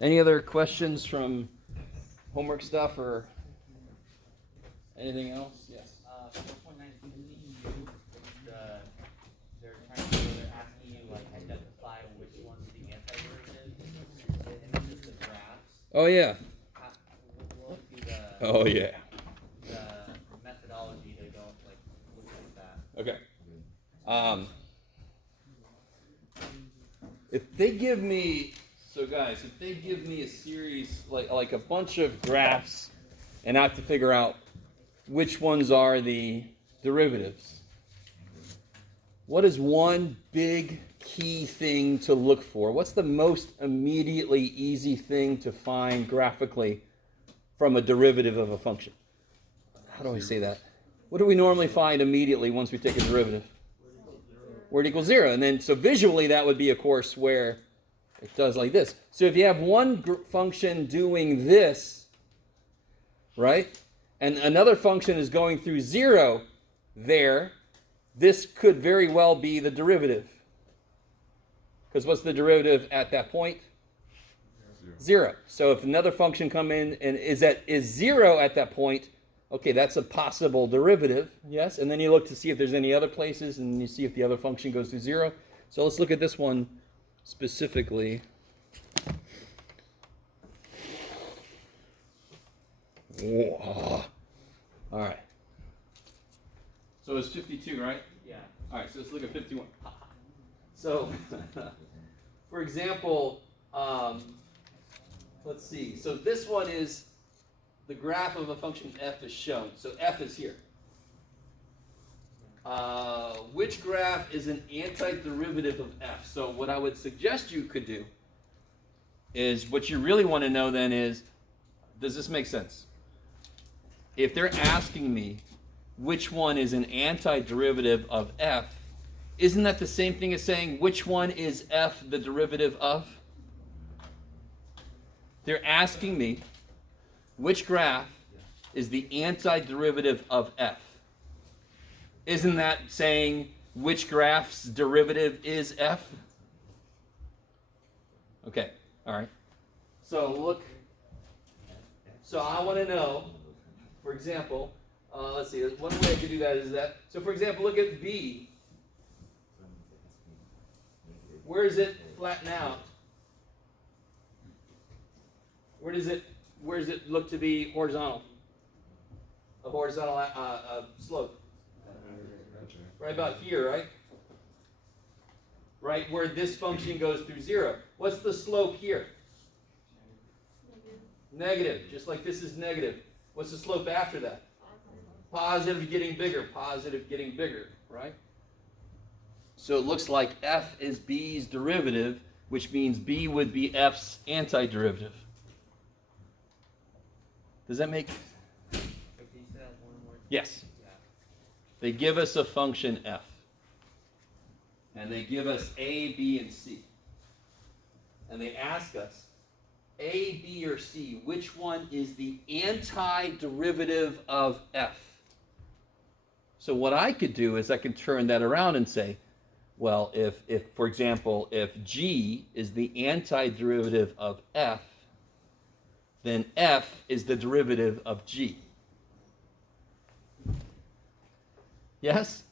Any other questions from homework stuff or anything else? Yes. 4.9 in the EU, they're asking you like identify which one's the antiderivative, and it's just the graphs. Oh yeah. What would be the Oh yeah. methodology to go like look at that? Okay. If they give me, so guys, if they give me a series, like a bunch of graphs, and I have to figure out which ones are the derivatives, what is one big key thing to look for? What's the most immediately easy thing to find graphically from a derivative of a function? How do I say that? What do we normally find immediately once we take a derivative? Where it equals 0. And then, so visually, that would be, of course, where it does like this. So if you have one function doing this, right, and another function is going through 0 there, this could very well be the derivative. Because what's the derivative at that point? 0. So if another function come in and is 0 at that point, okay, that's a possible derivative, yes? And then you look to see if there's any other places, and you see if the other function goes through 0. So let's look at this one specifically. Whoa. All right. So it's 52, right? Yeah. All right, so let's look at 51. So, for example, let's see. So this one is the graph of a function f is shown. So f is here. Which graph is an antiderivative of f? So what I would suggest you could do is, what you really want to know then is, does this make sense? If they're asking me which one is an antiderivative of f, isn't that the same thing as saying which one is f the derivative of? They're asking me which graph is the antiderivative of f. Isn't that saying which graph's derivative is f? Okay, all right. So look, so I want to know, for example, let's see, one way I could do that is that, so for example, look at b. Where does it flatten out? Where does it look to be horizontal? A horizontal slope. Right about here, right? Right where this function goes through 0. What's the slope here? Negative, just like this is negative. What's the slope after that? Positive getting bigger, positive getting bigger, right? So it looks like f is b's derivative, which means b would be f's antiderivative. Does that make? Yes. They give us a function f. And they give us a, b, and c. And they ask us, a, b, or c, which one is the antiderivative of f? So what I could do is I can turn that around and say, well, if for example, if g is the antiderivative of f, then f is the derivative of g. Yes?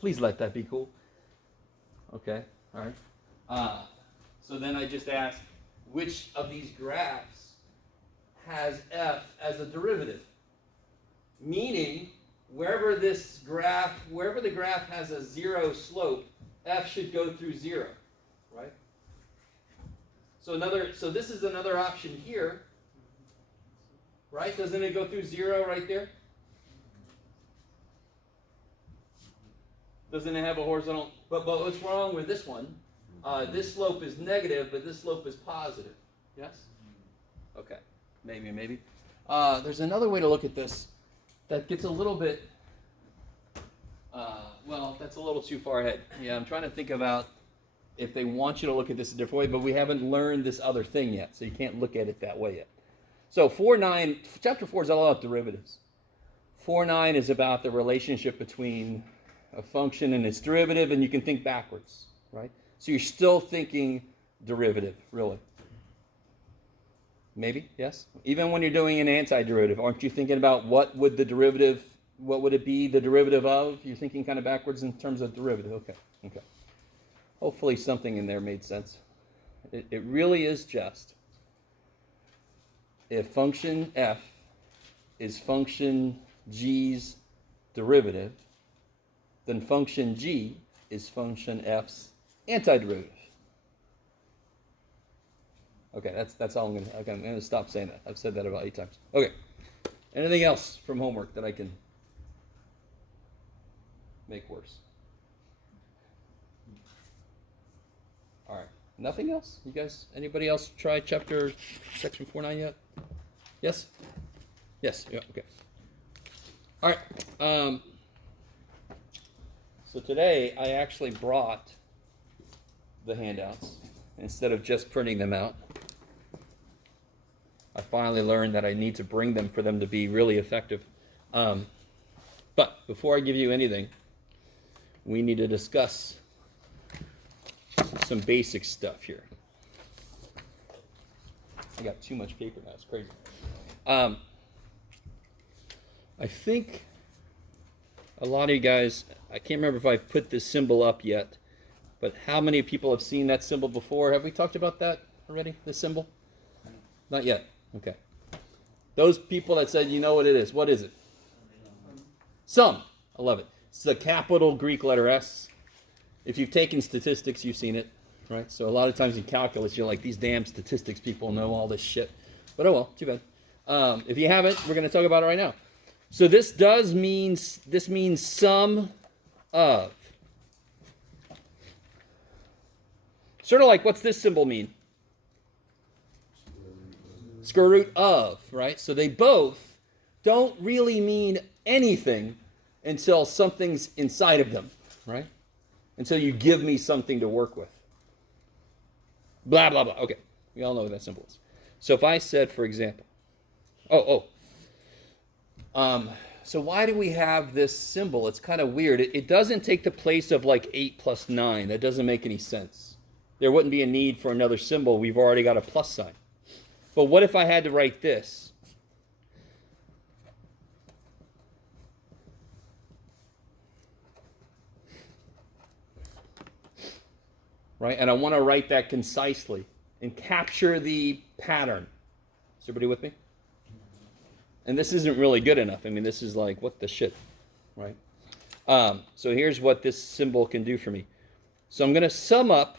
Please let that be cool. Okay, all right. So then I just ask, which of these graphs has f as a derivative? Meaning, wherever the graph has a 0 slope, f should go through 0, right? So this is another option here, right? Doesn't it go through 0 right there? Doesn't it have a horizontal? But what's wrong with this one? This slope is negative, but this slope is positive. Yes? Okay. Maybe. There's another way to look at this that gets a little bit, well, that's a little too far ahead. Yeah, I'm trying to think about if they want you to look at this a different way, but we haven't learned this other thing yet, so you can't look at it that way yet. So chapter 4 is all about derivatives. 4.9 is about the relationship between a function and its derivative, and you can think backwards, right? So you're still thinking derivative, really? Maybe, yes? Even when you're doing an antiderivative, aren't you thinking about what would it be the derivative of? You're thinking kind of backwards in terms of derivative. Okay. Hopefully something in there made sense. It really is just if function f is function g's derivative, then function g is function f's antiderivative. Okay, that's all I'm gonna stop saying that. I've said that about 8 times. Okay. Anything else from homework that I can make worse? All right. Nothing else? You guys, anybody else try section 4.9 yet? Yes? Yes. Yeah, okay. All right. So today I actually brought the handouts instead of just printing them out. I finally learned that I need to bring them for them to be really effective. But before I give you anything, we need to discuss some basic stuff here. I got too much paper now, it's crazy. I think a lot of you guys, I can't remember if I put this symbol up yet, but how many people have seen that symbol before? Have we talked about that already, this symbol? Not yet. Okay. Those people that said, you know what it is. What is it? Sum. I love it. It's the capital Greek letter S. If you've taken statistics, you've seen it, right? So a lot of times in calculus, you're like, these damn statistics people know all this shit. But oh well, too bad. If you haven't, we're going to talk about it right now. So this means sum of. Sort of like, what's this symbol mean? Square root of, right? So they both don't really mean anything until something's inside of them, right? Until you give me something to work with. Blah, blah, blah. Okay, we all know what that symbol is. So if I said, for example, so why do we have this symbol? It's kind of weird. It doesn't take the place of like 8 plus 9. That doesn't make any sense. There wouldn't be a need for another symbol. We've already got a plus sign. But what if I had to write this? Right? And I want to write that concisely and capture the pattern. Is everybody with me? And this isn't really good enough. I mean, this is like, what the shit, right? So here's what this symbol can do for me. So I'm going to sum up.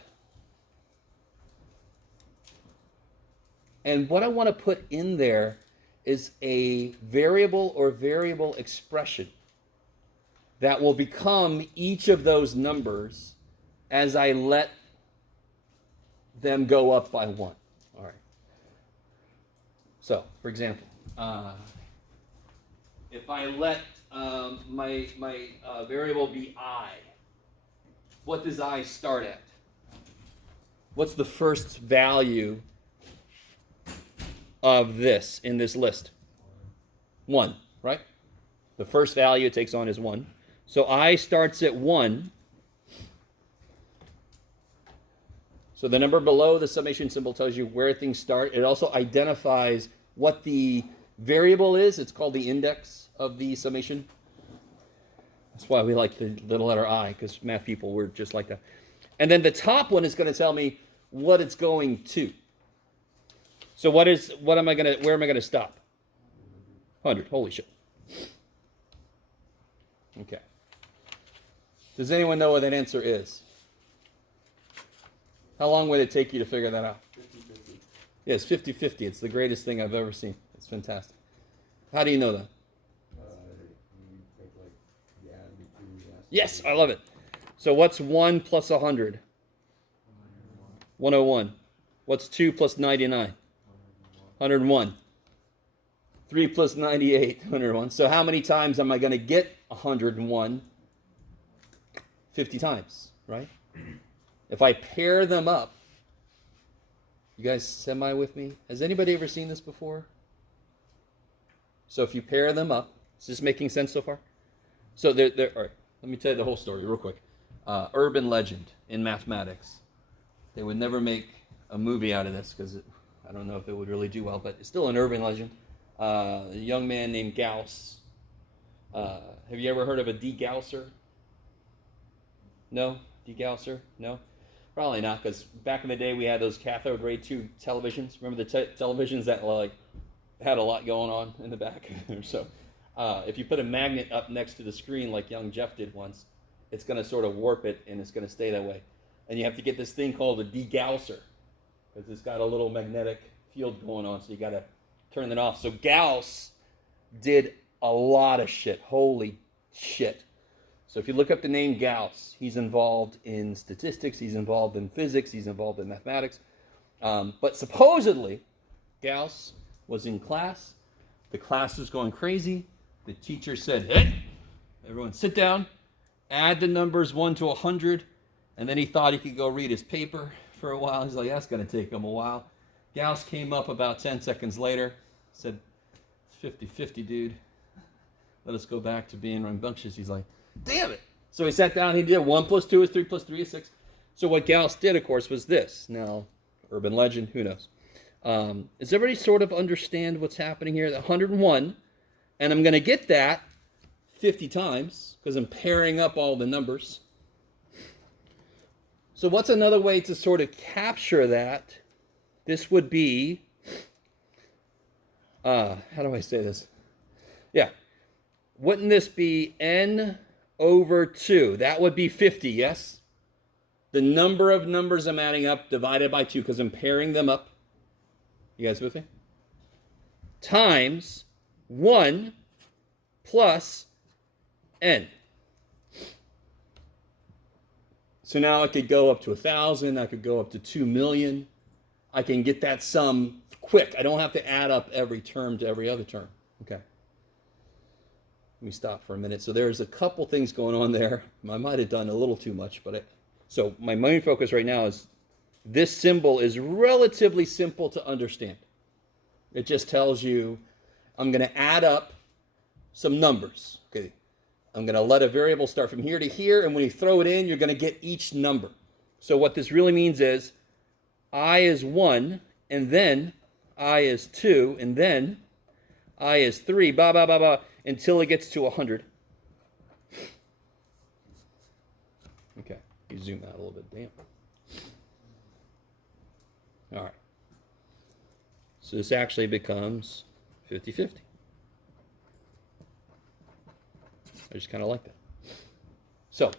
And what I want to put in there is a variable or variable expression that will become each of those numbers as I let them go up by 1. All right. So, for example, if I let my variable be I, what does I start at? What's the first value of this in this list? 1, right? The first value it takes on is 1. So I starts at 1. So the number below the summation symbol tells you where things start. It also identifies what the variable is. It's called the index of the summation. That's why we like the little letter I, because math people, we're just like that. And then the top one is going to tell me what it's going to. So where am I going to stop? 100. Holy shit. Okay. Does anyone know what that answer is? How long would it take you to figure that out? 50-50. Yeah, it's 50-50. It's the greatest thing I've ever seen. It's fantastic. How do you know that? You take like the add between the Yes, I love it. So what's 1 plus 100? 101. What's 2 plus 99? 101. 3 plus 98, 101. So how many times am I going to get 101? 50 times, right? If I pair them up, you guys semi with me? Has anybody ever seen this before? So if you pair them up, is this making sense so far? So all right, let me tell you the whole story real quick. Urban legend in mathematics. They would never make a movie out of this because I don't know if it would really do well, but it's still an urban legend. A young man named Gauss. Have you ever heard of a degausser? No? Degausser? No? Probably not, because back in the day we had those cathode ray tube televisions. Remember the televisions that like had a lot going on in the back? So if you put a magnet up next to the screen like young Jeff did once, it's going to sort of warp it and it's going to stay that way. And you have to get this thing called a degausser because it's got a little magnetic field going on, so you got to turn it off. So Gauss did a lot of shit. Holy shit. So if you look up the name Gauss, he's involved in statistics, he's involved in physics, he's involved in mathematics. But supposedly, Gauss was in class. The class was going crazy. The teacher said, hey, everyone sit down, add the numbers 1 to 100. And then he thought he could go read his paper for a while. He's like, that's going to take him a while. Gauss came up about 10 seconds later, said, it's 50-50, dude. Let us go back to being rambunctious. He's like, damn it. So he sat down, he did 1 plus 2 is 3 plus 3 is 6. So what Gauss did, of course, was this. Now, urban legend, who knows? Does everybody sort of understand what's happening here? The 101, and I'm going to get that 50 times because I'm pairing up all the numbers. So what's another way to sort of capture that? This would be, how do I say this? Yeah. Wouldn't this be n over 2? That would be 50, yes? The number of numbers I'm adding up divided by 2 because I'm pairing them up. You guys with me? Times 1 plus n. So now I could go up to 1,000. I could go up to 2 million. I can get that sum quick. I don't have to add up every term to every other term. Okay. Let me stop for a minute. So there's a couple things going on there. I might have done a little too much, so my main focus right now is this symbol is relatively simple to understand. It just tells you I'm going to add up some numbers. Okay. I'm going to let a variable start from here to here, and when you throw it in, you're going to get each number. So what this really means is I is 1, and then I is 2, and then I is 3, blah, blah, blah, blah, until it gets to 100. Okay, you zoom out a little bit, damn. All right. So this actually becomes 50-50. I just kind of like that. So,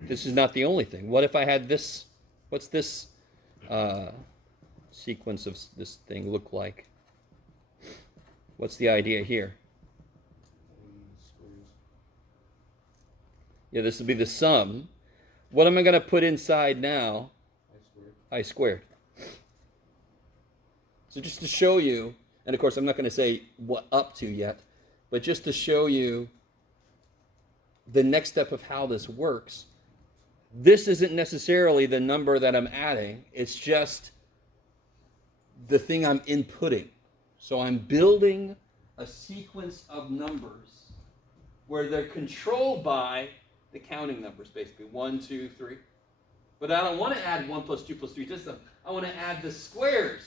this is not the only thing. What if I had this, what's this sequence of this thing look like? What's the idea here? Yeah, this would be the sum. What am I going to put inside now? I squared. So just to show you, and of course I'm not going to say what up to yet, but just to show you the next step of how this works, this isn't necessarily the number that I'm adding. It's just the thing I'm inputting. So I'm building a sequence of numbers where they're controlled by the counting numbers, basically 1, 2, 3. But I don't want to add 1 plus 2 plus 3 to them. I want to add the squares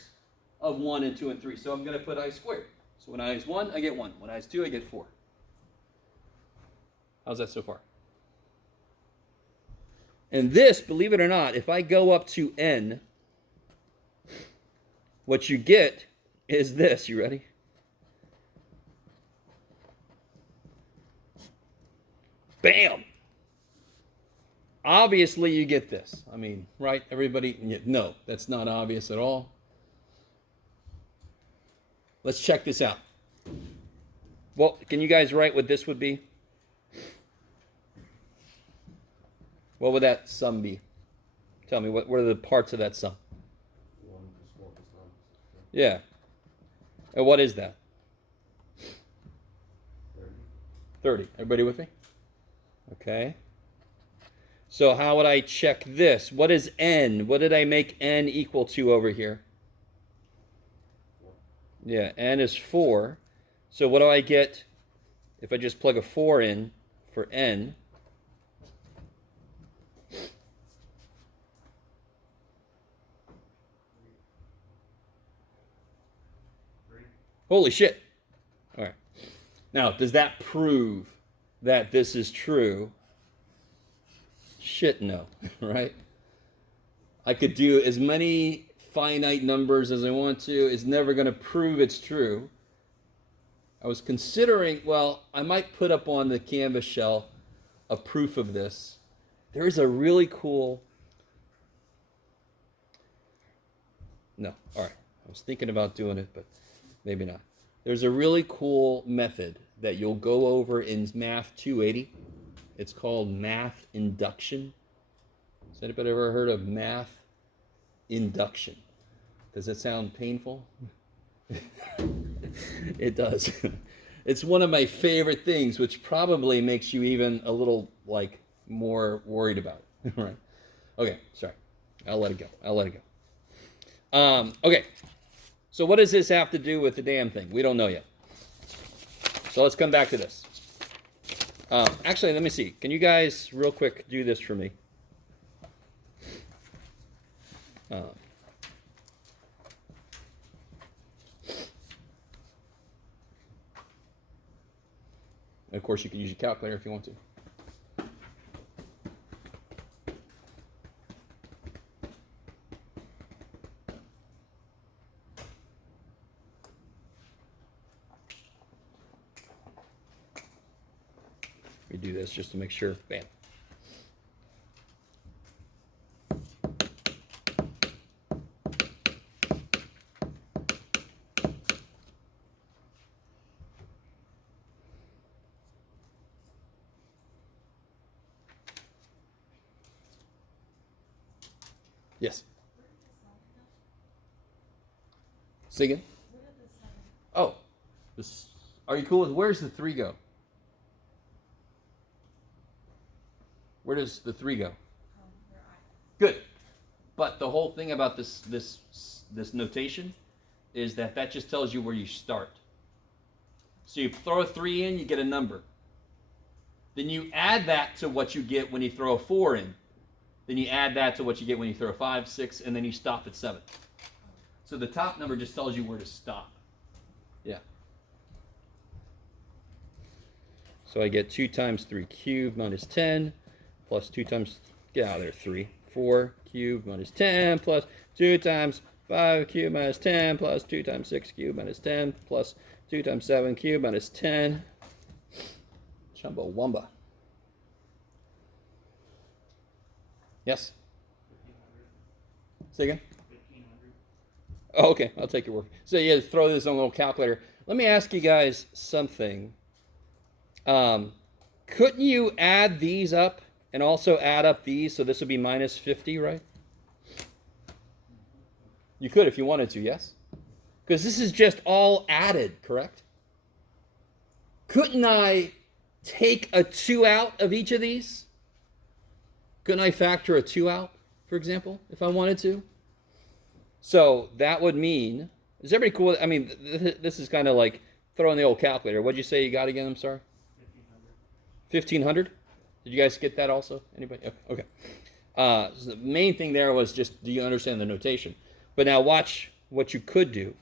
of 1 and 2 and 3. So I'm going to put I squared. So when I is 1, I get 1. When I is 2, I get 4. How's that so far? And this, believe it or not, if I go up to n, what you get is this. You ready? Bam! Obviously, you get this. I mean, right? Everybody? No, that's not obvious at all. Let's check this out. Well, can you guys write what this would be? What would that sum be? Tell me, what are the parts of that sum? 1 plus 4 plus 9. Yeah. And what is that? 30. 30. Everybody with me? Okay. So how would I check this? What is n? What did I make n equal to over here? 4. Yeah, n is 4. So what do I get if I just plug a 4 in for n? Holy shit. All right. Now, does that prove that this is true? Shit, no, right? I could do as many finite numbers as I want to. It's never going to prove it's true. I was considering, well, I might put up on the Canvas shell a proof of this. There's a really cool... No, all right. I was thinking about doing it, but maybe not. There's a really cool method that you'll go over in Math 280. It's called math induction. Has anybody ever heard of math induction? Does it sound painful? It does. It's one of my favorite things, which probably makes you even a little like more worried about it. Right? Okay, sorry. I'll let it go. Okay. So what does this have to do with the damn thing? We don't know yet. So let's come back to this. Actually, let me see. Can you guys real quick do this for me? Of course, you can use your calculator if you want to. We do this just to make sure. Bam. Yes. Say again? Oh, this. Are you cool with where's the 3 go? Where does the 3 go? Good. But the whole thing about this notation is that just tells you where you start. So you throw a 3 in, you get a number. Then you add that to what you get when you throw a 4 in. Then you add that to what you get when you throw a 5, 6, and then you stop at 7. So the top number just tells you where to stop. Yeah. So I get 2 times 3 cubed minus 10 plus 2 times, get out of there, 3. 4 cubed minus 10 plus 2 times 5 cubed minus 10 plus 2 times 6 cubed minus 10 plus 2 times 7 cubed minus 10. Chumbawamba. Yes? Say again? 1500. Oh, okay. I'll take your word. So yeah, throw this on a little calculator. Let me ask you guys something. Couldn't you add these up and also add up these? So this would be minus 50, right? You could if you wanted to, yes? Because this is just all added, correct? Couldn't I take a 2 out of each of these? Couldn't I factor a 2 out, for example, if I wanted to? So that would mean, is everybody cool? I mean, this is kind of like throwing the old calculator. What'd you say you got again? I'm sorry? 1500. 1500? Did you guys get that also? Anybody? Okay. So the main thing there was just, do you understand the notation? But now watch what you could do.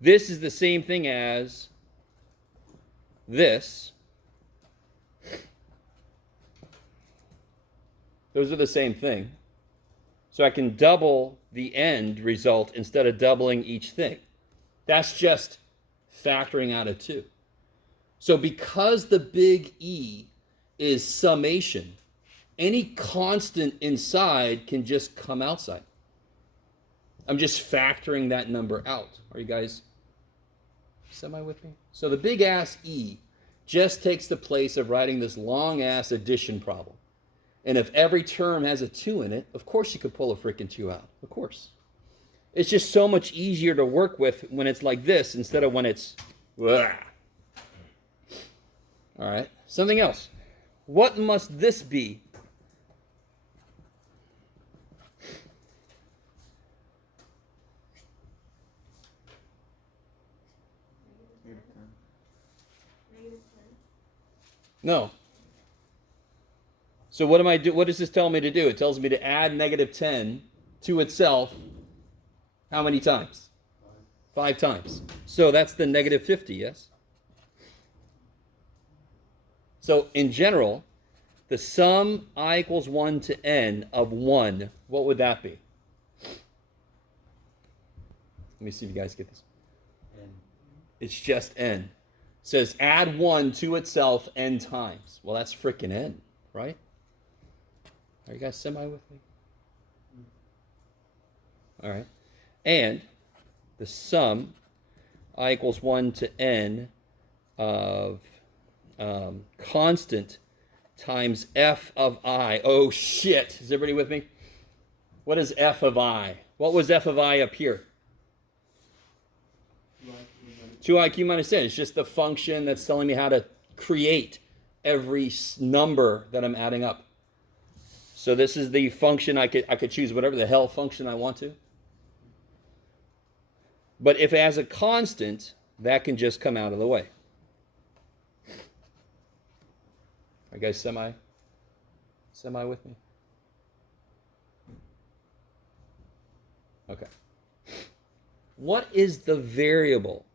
This is the same thing as this. Those are the same thing. So I can double the end result instead of doubling each thing. That's just factoring out a 2. So because the big E is summation, any constant inside can just come outside. I'm just factoring that number out. Are you guys semi with me? So the big ass E just takes the place of writing this long ass addition problem. And if every term has a 2 in it, of course you could pull a freaking 2 out. Of course. It's just so much easier to work with when it's like this instead of when it's... Blah. All right. Something else. What must this be? No. So what am I do? What does this tell me to do? It tells me to add negative 10 to itself how many times? 5 times. So that's the negative 50, yes? So in general, the sum I equals 1 to n of 1, what would that be? Let me see if you guys get this. And It's just n. It says add 1 to itself n times. Well, that's frickin' n, right? Are you guys semi with me? All right. And the sum I equals 1 to n of constant times f of I. Oh, shit. Is everybody with me? What is f of I? What was f of I up here? 2iq minus n. It's just the function that's telling me how to create every number that I'm adding up. So this is the function. I could choose whatever the hell function I want to. But if it has a constant, that can just come out of the way. Are you guys semi with me? Okay. What is the variable?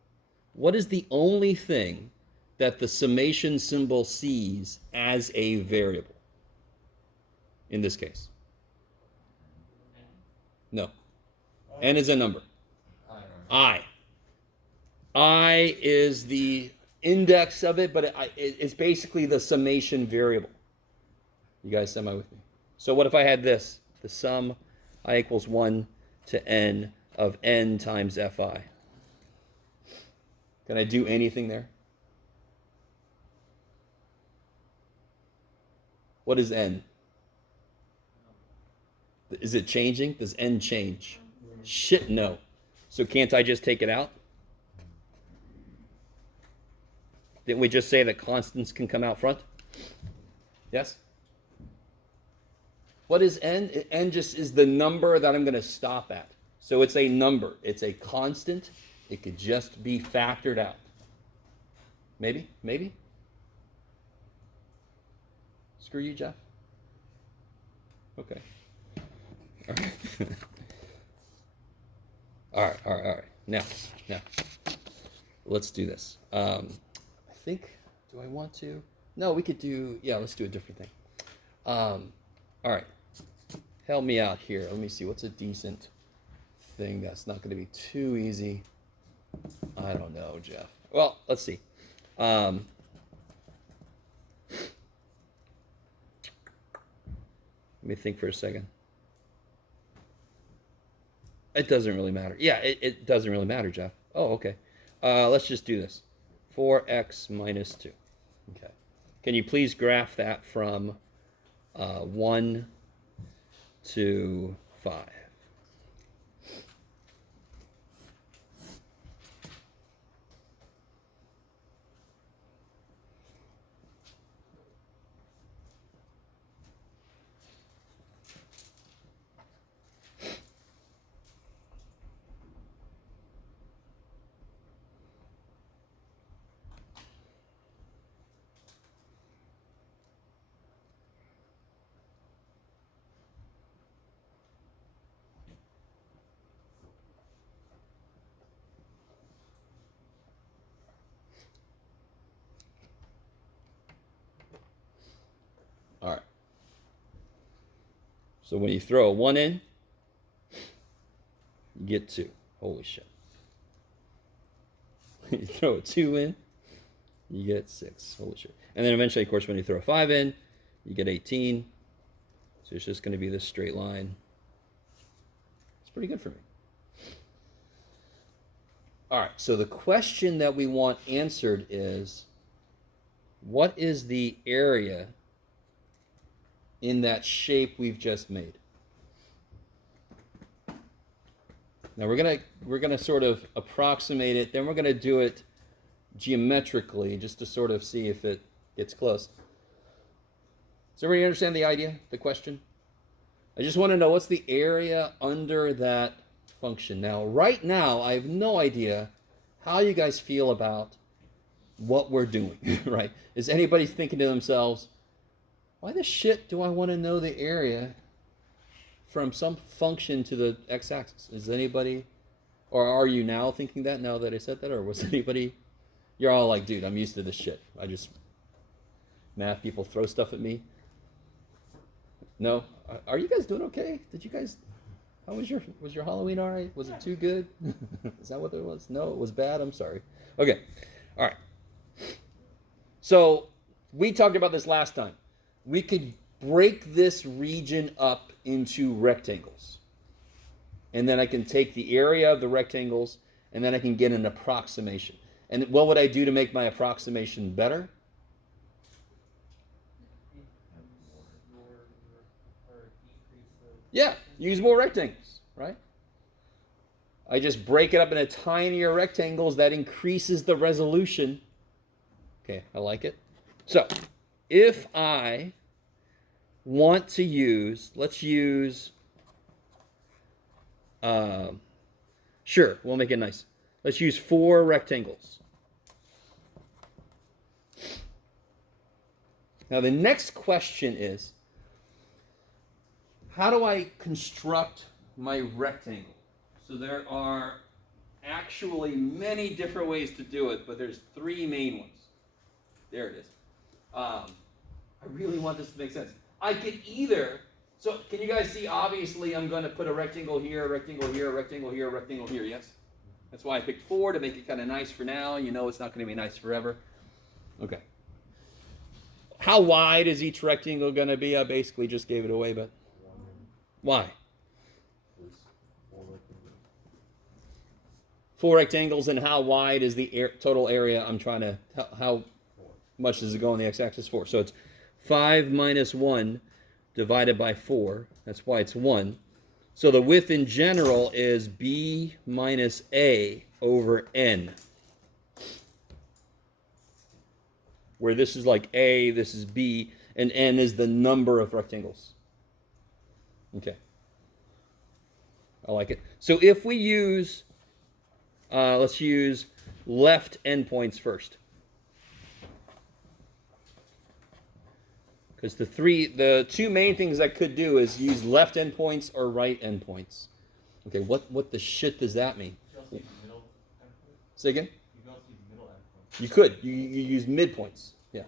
What is the only thing that the summation symbol sees as a variable in this case? No. N is a number. I. I is the index of it, but it's basically the summation variable. You guys semi with me? So what if I had this? The sum I equals 1 to n of n times fi. Can I do anything there? What is n? Is it changing? Does n change? Shit, no. So can't I just take it out? Didn't we just say that constants can come out front? Yes? What is n? N just is the number that I'm going to stop at. So it's a number. It's a constant. It could just be factored out. Maybe? Maybe? Screw you, Jeff. Okay. All right. All right. Now, let's do this. I think, do I want to? No, we could do, yeah, let's do a different thing. All right. Help me out here. Let me see. What's a decent thing that's not going to be too easy? I don't know, Jeff. Well, let's see. Let me think for a second. It doesn't really matter. Yeah, it doesn't really matter, Jeff. Oh, okay. Let's just do this. 4x minus 2. Okay. Can you please graph that from 1 to 5? All right. So when you throw a 1 in, you get 2. Holy shit. You throw a 2 in, you get 6. Holy shit. And then eventually, of course, when you throw a 5 in, you get 18. So it's just going to be this straight line. It's pretty good for me. All right. So the question that we want answered is, what is the area in that shape we've just made? Now we're gonna sort of approximate it, then we're gonna do it geometrically just to sort of see if it gets close. Does everybody understand the idea, the question? I just want to know what's the area under that function. Now, right now, I have no idea how you guys feel about what we're doing, right? Is anybody thinking to themselves, why the shit do I want to know the area from some function to the x-axis? Is anybody Or are you now thinking that now that I said that? Or was anybody... You're all like, dude, I'm used to this shit. Math people throw stuff at me. No? Are you guys doing okay? Did you guys... How was your Halloween all right? Was it too good? Is that what it was? No, it was bad? I'm sorry. Okay. All right. So we talked about this last time. We could break this region up into rectangles. And then I can take the area of the rectangles, and then I can get an approximation. And what would I do to make my approximation better? Yeah, use more rectangles, right? I just break it up into tinier rectangles. That increases the resolution. Okay, I like it. So, if I want to use, let's use, sure, we'll make it nice. Let's use 4 rectangles. Now, the next question is, how do I construct my rectangle? So there are actually many different ways to do it, but there's 3 main ones. There it is. I really want this to make sense. I could either, so can you guys see, obviously I'm going to put a rectangle here, a rectangle here, a rectangle here, a rectangle here, yes? That's why I picked 4, to make it kind of nice for now. You know it's not going to be nice forever. Okay. How wide is each rectangle going to be? I basically just gave it away, but why? 4 rectangles, and how wide is the total area I'm trying to, how much does it go on the x-axis? 4. So it's 5 minus 1 divided by 4. That's why it's 1. So the width in general is b minus a over n. Where this is like a, this is b, and n is the number of rectangles. Okay. I like it. So if we use, let's use left endpoints first. Because the 2 main things I could do is use left endpoints or right endpoints. Okay, what the shit does that mean? Say again? You could. You use midpoints. Yeah.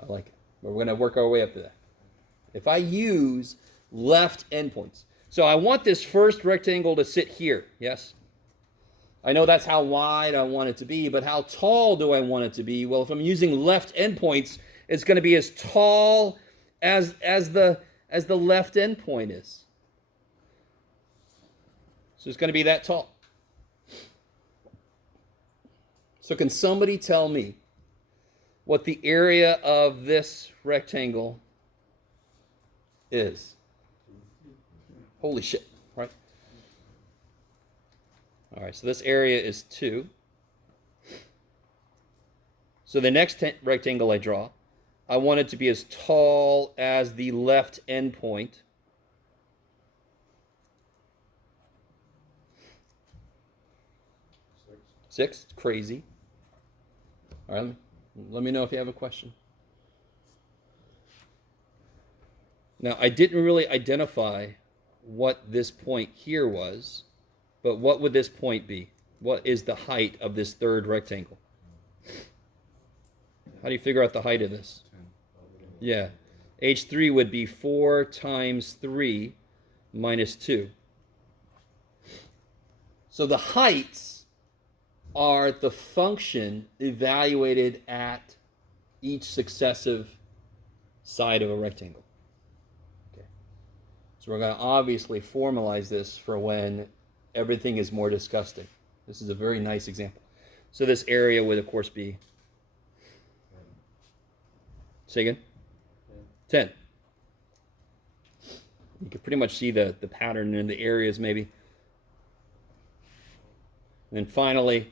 I like it. But we're going to work our way up to that. If I use left endpoints. So I want this first rectangle to sit here. Yes? I know that's how wide I want it to be, but how tall do I want it to be? Well, if I'm using left endpoints, it's going to be as tall as the left endpoint is. So it's going to be that tall. So can somebody tell me what the area of this rectangle is? Holy shit, right? All right, so this area is 2. So the next rectangle I draw, I want it to be as tall as the left endpoint. Six? It's crazy. All right, let me know if you have a question. Now, I didn't really identify what this point here was, but what would this point be? What is the height of this third rectangle? How do you figure out the height of this? Yeah. H3 would be 4 times 3 minus 2. So the heights are the function evaluated at each successive side of a rectangle. Okay. So we're going to obviously formalize this for when everything is more disgusting. This is a very nice example. So this area would, of course, be... Say again? 10. You can pretty much see the pattern in the areas, maybe. And then finally,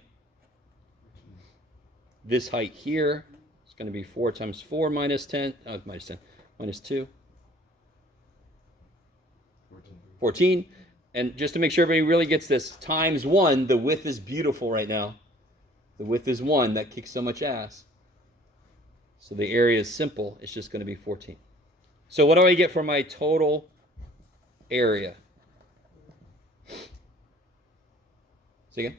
this height here is going to be 4 times 4 minus 10. Minus 10. Minus 2. 14. And just to make sure everybody really gets this, times 1, the width is beautiful right now. The width is 1. That kicks so much ass. So the area is simple. It's just going to be 14. So what do I get for my total area? Say again?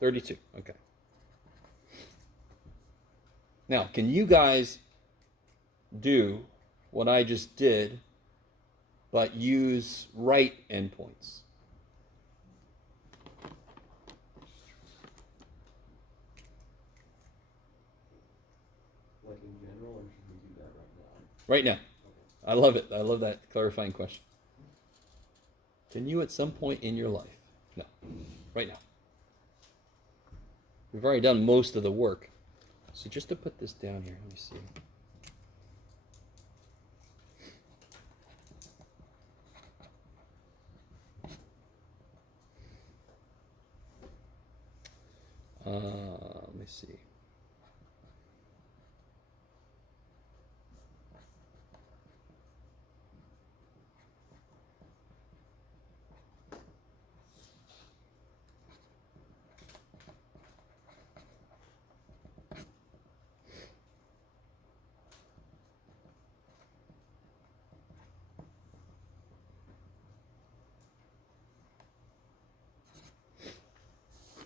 32. Okay. Now, can you guys do what I just did, but use right endpoints? Like in general, or should we do that right now? Right now. Okay. I love it. I love that clarifying question. Can you at some point in your life? No. Right now. We've already done most of the work. So just to put this down here, let me see. Let me see.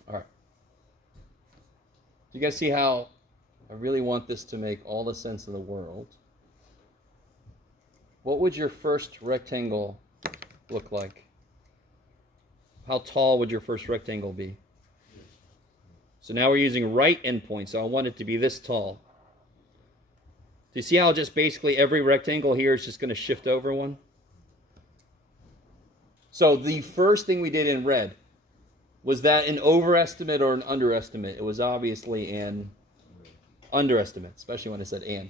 All right. Do you guys see how I really want this to make all the sense in the world? What would your first rectangle look like? How tall would your first rectangle be? So now we're using right endpoint, so I want it to be this tall. Do you see how just basically every rectangle here is just going to shift over one? So the first thing we did in red, was that an overestimate or an underestimate? It was obviously an underestimate, especially when I said and.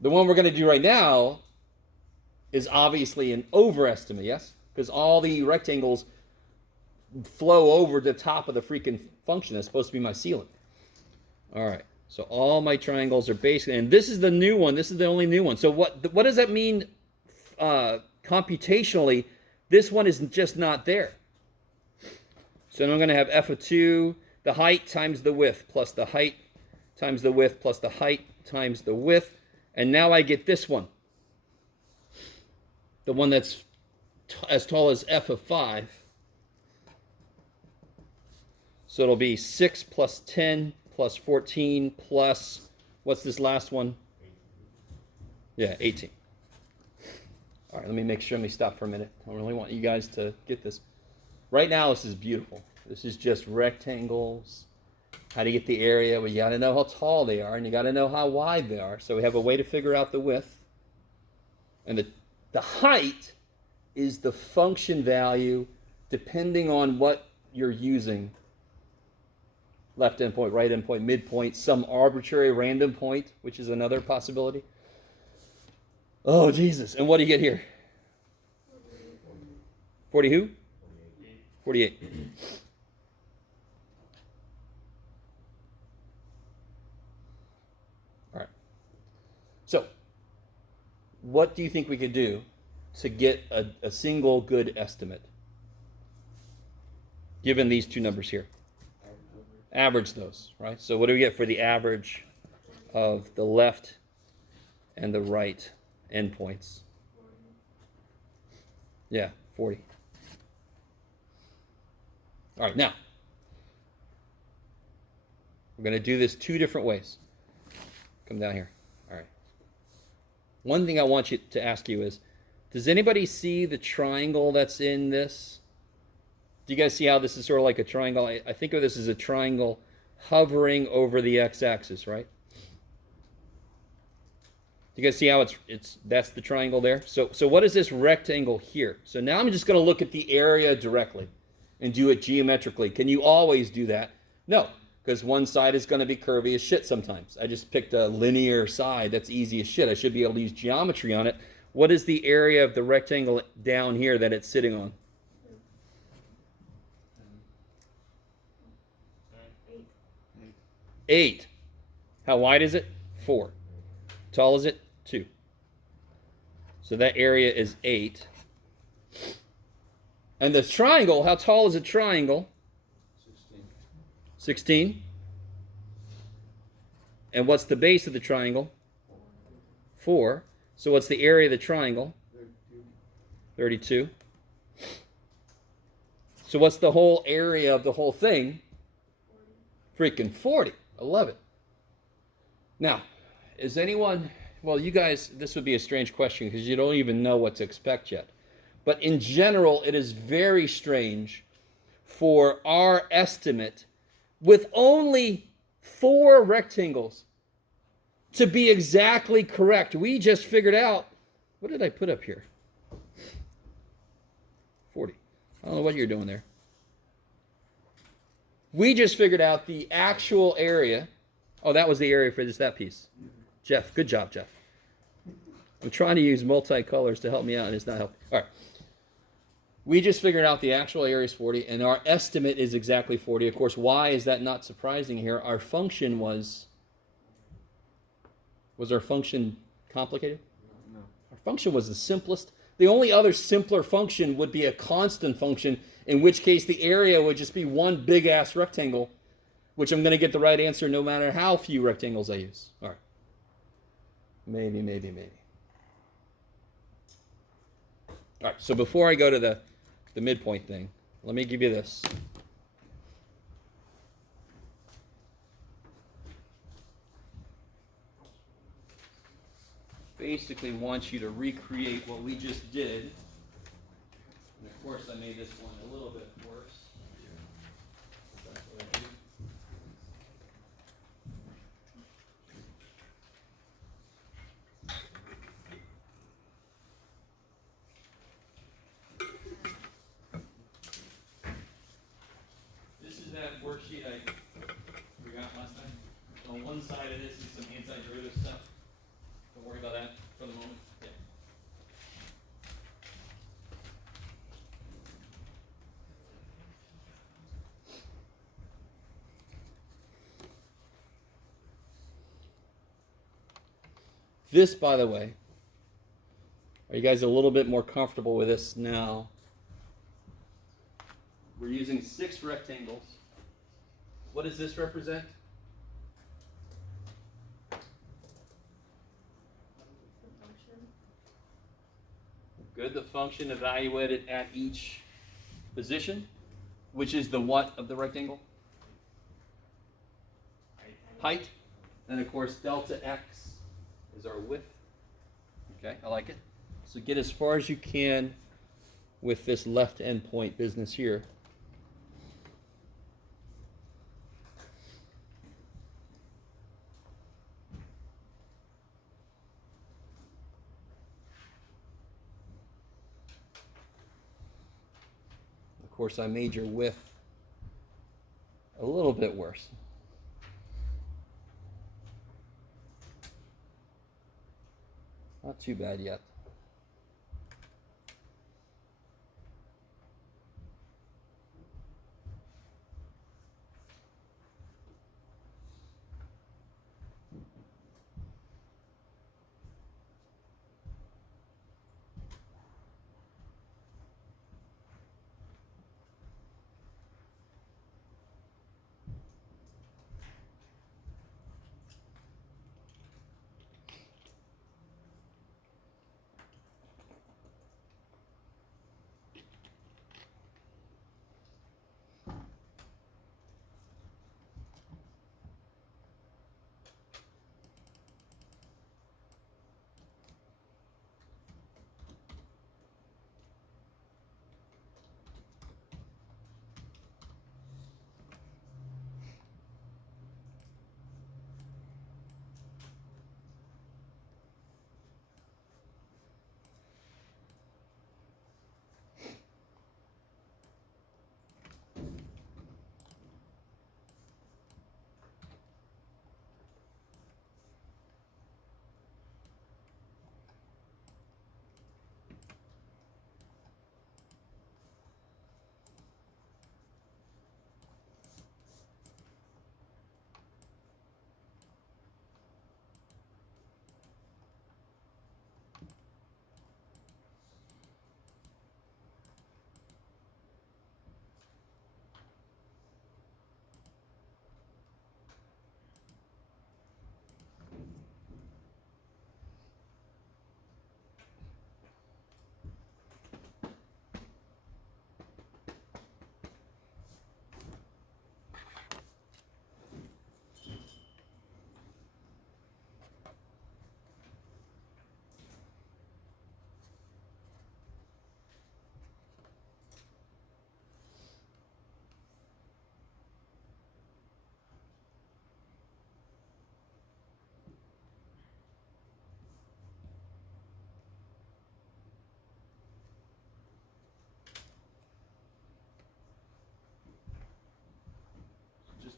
The one we're going to do right now is obviously an overestimate, yes? Because all the rectangles flow over the top of the freaking function that's supposed to be my ceiling. All right, so all my triangles are basically, and this is the new one. This is the only new one. So what does that mean computationally? This one is just not there. So then I'm going to have f of 2, the height times the width, plus the height times the width, plus the height times the width. And now I get this one. The one that's as tall as f of 5. So it'll be 6 plus 10 plus 14 plus, what's this last one? Yeah, 18. All right, let me stop for a minute. I really want you guys to get this. Right now, this is beautiful. This is just rectangles. How to get the area? Well, you got to know how tall they are, and you got to know how wide they are. So we have a way to figure out the width. And the height is the function value depending on what you're using. Left endpoint, right endpoint, midpoint, some arbitrary random point, which is another possibility. Oh, Jesus. And what do you get here? 40 who? 48. All right. So, what do you think we could do to get a single good estimate? Given these two numbers here. Average those, right? So what do we get for the average of the left and the right endpoints? Yeah, 40. All right, now, we're going to do this two different ways. Come down here. All right. One thing I want you to ask you is, does anybody see the triangle that's in this? Do you guys see how this is sort of like a triangle? I think of this as a triangle hovering over the x-axis, right? Do you guys see how that's the triangle there? So what is this rectangle here? So now I'm just going to look at the area directly and do it geometrically. Can you always do that? No, because one side is going to be curvy as shit sometimes. I just picked a linear side that's easy as shit. I should be able to use geometry on it. What is the area of the rectangle down here that it's sitting on? 8. How wide is it? 4. Tall is it? 2. So that area is 8. And the triangle, how tall is a triangle? 16. And what's the base of the triangle? 4. So what's the area of the triangle? 32. So what's the whole area of the whole thing? Freaking 40. I love it. Now, is anyone, well, you guys, this would be a strange question because you don't even know what to expect yet. But in general, it is very strange for our estimate with only 4 rectangles to be exactly correct. We just figured out, what did I put up here? 40. I don't know what you're doing there. We just figured out the actual area. Oh, that was the area for that piece. Jeff, good job, Jeff. I'm trying to use multicolors to help me out, and it's not helping. All right. We just figured out the actual area is 40, and our estimate is exactly 40. Of course, why is that not surprising here? Our function was our function complicated? No. Our function was the simplest. The only other simpler function would be a constant function, in which case the area would just be one big-ass rectangle, which I'm going to get the right answer no matter how few rectangles I use. All right. Maybe. All right, so before I go to the midpoint thing, let me give you this. Basically wants you to recreate what we just did. And of course I made this one a little bit worse. That's what I do. This is that worksheet I forgot last time. On one side of this is some anti-derivative stuff. Don't worry about that for the moment. Yeah. This, by the way, are you guys a little bit more comfortable with this now? We're using 6 rectangles. What does this represent? Good, the function evaluated at each position, which is the what of the rectangle? Height. And of course, delta x is our width. Okay, I like it. So get as far as you can with this left endpoint business here. Of course, I made your width a little bit worse. Not too bad yet.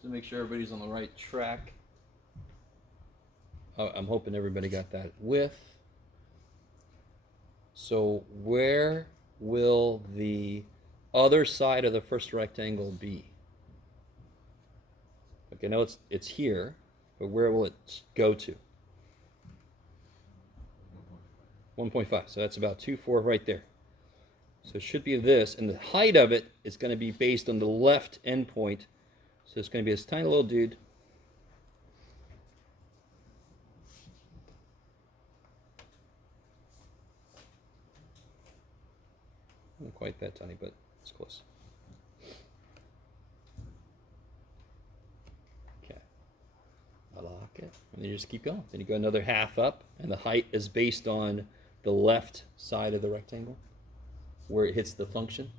just to make sure everybody's on the right track. I'm hoping everybody got that width. So where will the other side of the first rectangle be? Okay, now it's here, but where will it go to? 1.5. So that's about 2.4 right there. So it should be this, and the height of it is going to be based on the left endpoint. So it's going to be this tiny little dude. Not quite that tiny, but it's close. Okay. I like it. And then you just keep going. Then you go another half up, and the height is based on the left side of the rectangle, where it hits the function.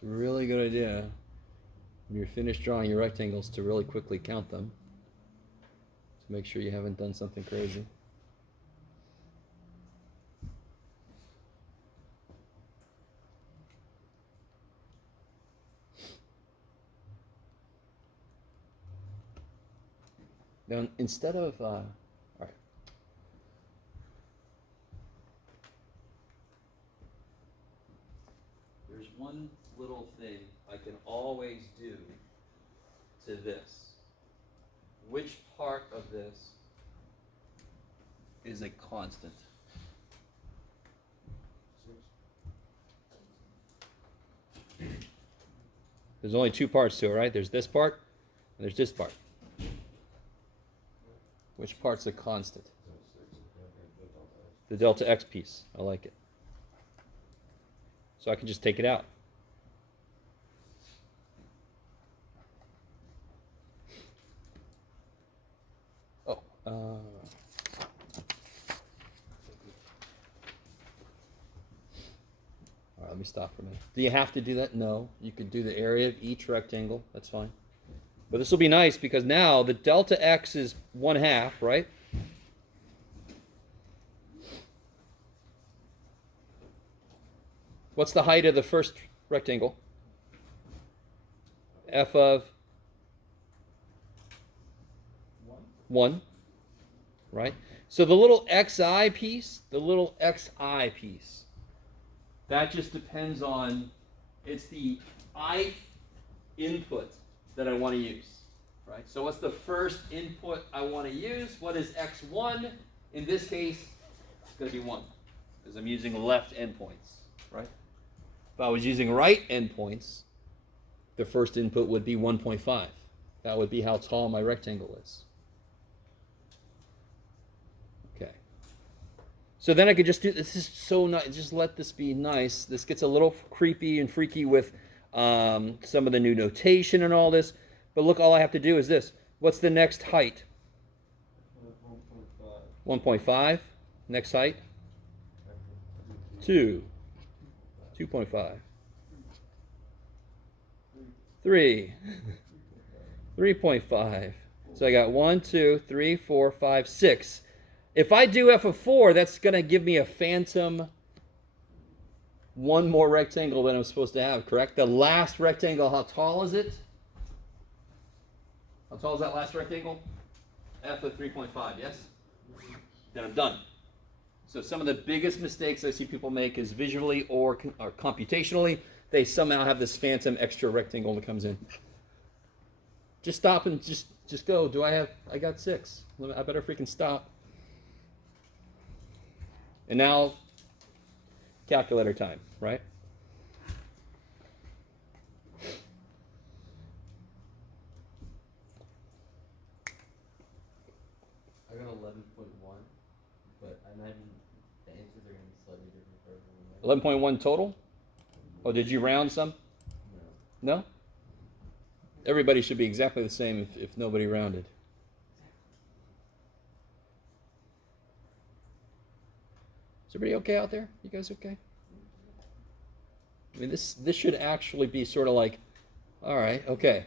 It's a really good idea when you're finished drawing your rectangles to really quickly count them to make sure you haven't done something crazy. Now, instead of, all right. There's one little thing I can always do to this. Which part of this is a constant? There's only two parts to it, right? There's this part, and there's this part. Which part's a constant? The delta x piece. I like it. So I can just take it out. Oh. All right, let me stop for a minute. Do you have to do that? No. You could do the area of each rectangle. That's fine. But this will be nice because now the delta x is 1/2, right? What's the height of the first rectangle? F of 1, right? So the little xi piece, that just depends on, it's the I input that I want to use, right? So what's the first input I want to use? What is x1? In this case, it's going to be 1 because I'm using left endpoints, right? If I was using right endpoints, the first input would be 1.5. That would be how tall my rectangle is. Okay. So then I could just do, this is so nice, just let this be nice. This gets a little creepy and freaky with some of the new notation and all this. But look, all I have to do is this. What's the next height? 1.5. Next height? 2. 2.5. 3. 3.5. So I got 1, 2, 3, 4, 5, 6. If I do f of 4, that's going to give me a phantom one more rectangle than I'm supposed to have, correct? The last rectangle, how tall is it? How tall is that last rectangle? F of 3.5, yes? Then I'm done. So some of the biggest mistakes I see people make is visually or computationally, they somehow have this phantom extra rectangle that comes in. Just stop and just go. I got 6. I better freaking stop. And now, calculator time, right? 11.1 total? Oh, did you round some? No? Everybody should be exactly the same if nobody rounded. Is everybody okay out there? You guys okay? I mean, this should actually be sort of like, all right, okay.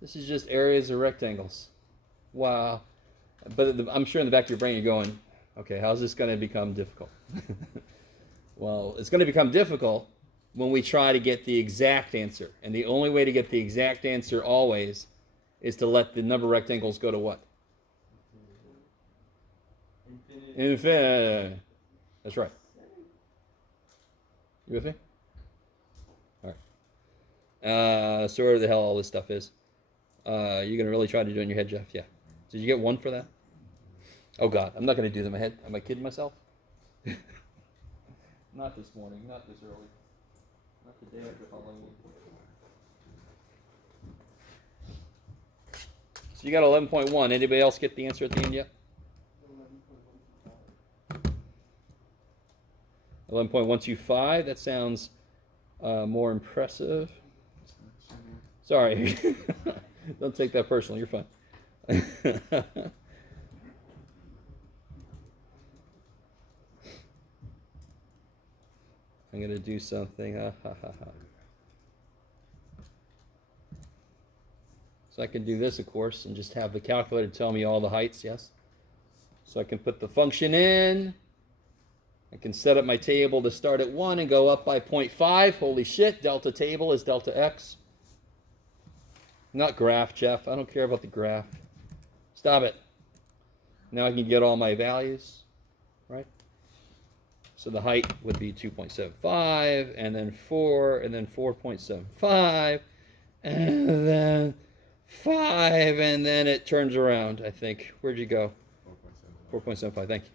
This is just areas of rectangles. Wow. But I'm sure in the back of your brain you're going, okay, how's this going to become difficult? Well, it's going to become difficult when we try to get the exact answer. And the only way to get the exact answer always is to let the number of rectangles go to what? Infinity. That's right. You with me? All right. So where the hell all this stuff is. You're going to really try to do it in your head, Jeff? Yeah. Did you get 1 for that? Oh, God. I'm not going to do that in my head. Am I kidding myself? Not this morning. Not this early. Not the day after Halloween. So you got 11.1. Anybody else get the answer at the end yet? 11.125. That sounds more impressive. Sorry. Don't take that personally. You're fine. I'm going to do something. So I can do this, of course, and just have the calculator tell me all the heights, yes? So I can put the function in. I can set up my table to start at 1 and go up by 0.5. Holy shit, delta table is delta x. Not graph, Jeff. I don't care about the graph. Stop it. Now I can get all my values, right? So the height would be 2.75, and then 4, and then 4.75, and then 5, and then it turns around, I think. Where'd you go? 4.75, thank you.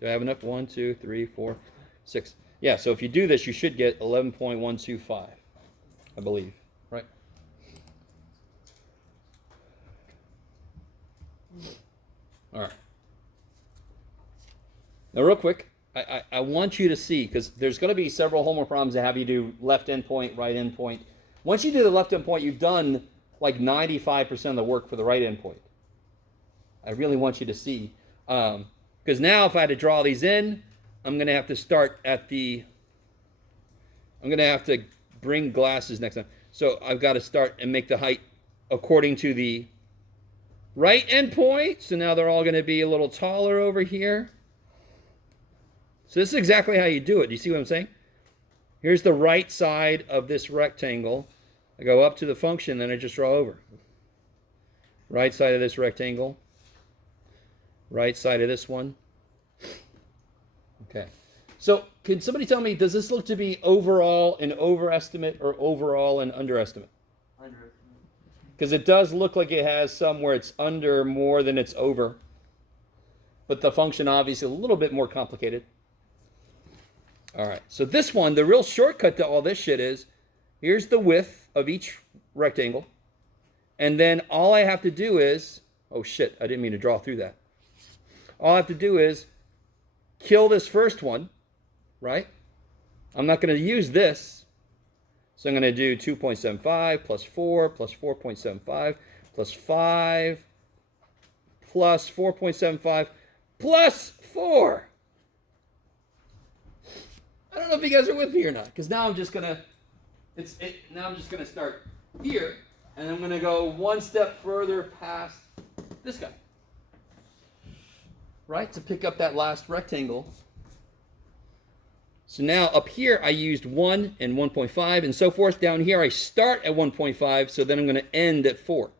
Do I have enough? 1, 2, 3, 4, 6. Yeah, so if you do this, you should get 11.125, I believe, right? All right. Now, real quick, I want you to see, because there's going to be several homework problems that have you do left endpoint, right endpoint. Once you do the left endpoint, you've done like 95% of the work for the right endpoint. I really want you to see. Because now if I had to draw these in, I'm going to have to start at the... I'm going to have to bring glasses next time. So I've got to start and make the height according to the right endpoint. So now they're all going to be a little taller over here. So this is exactly how you do it. Do you see what I'm saying? Here's the right side of this rectangle. I go up to the function, then I just draw over. Right side of this rectangle. Right side of this one. Okay. So can somebody tell me, does this look to be overall an overestimate or overall an underestimate? Underestimate. Because it does look like it has some where it's under more than it's over. But the function obviously a little bit more complicated. All right, so this one, the real shortcut to all this shit is, here's the width of each rectangle. And then all I have to do is, oh shit, I didn't mean to draw through that. All I have to do is kill this first one, right? I'm not going to use this. So I'm going to do 2.75 plus 4 plus 4.75 plus 5 plus 4.75 plus 4. I don't know if you guys are with me or not, because now I'm just gonna start here, and I'm gonna go one step further past this guy, right, to pick up that last rectangle. So now up here I used 1 and 1.5 and so forth. Down here I start at 1.5, so then I'm going to end at 4.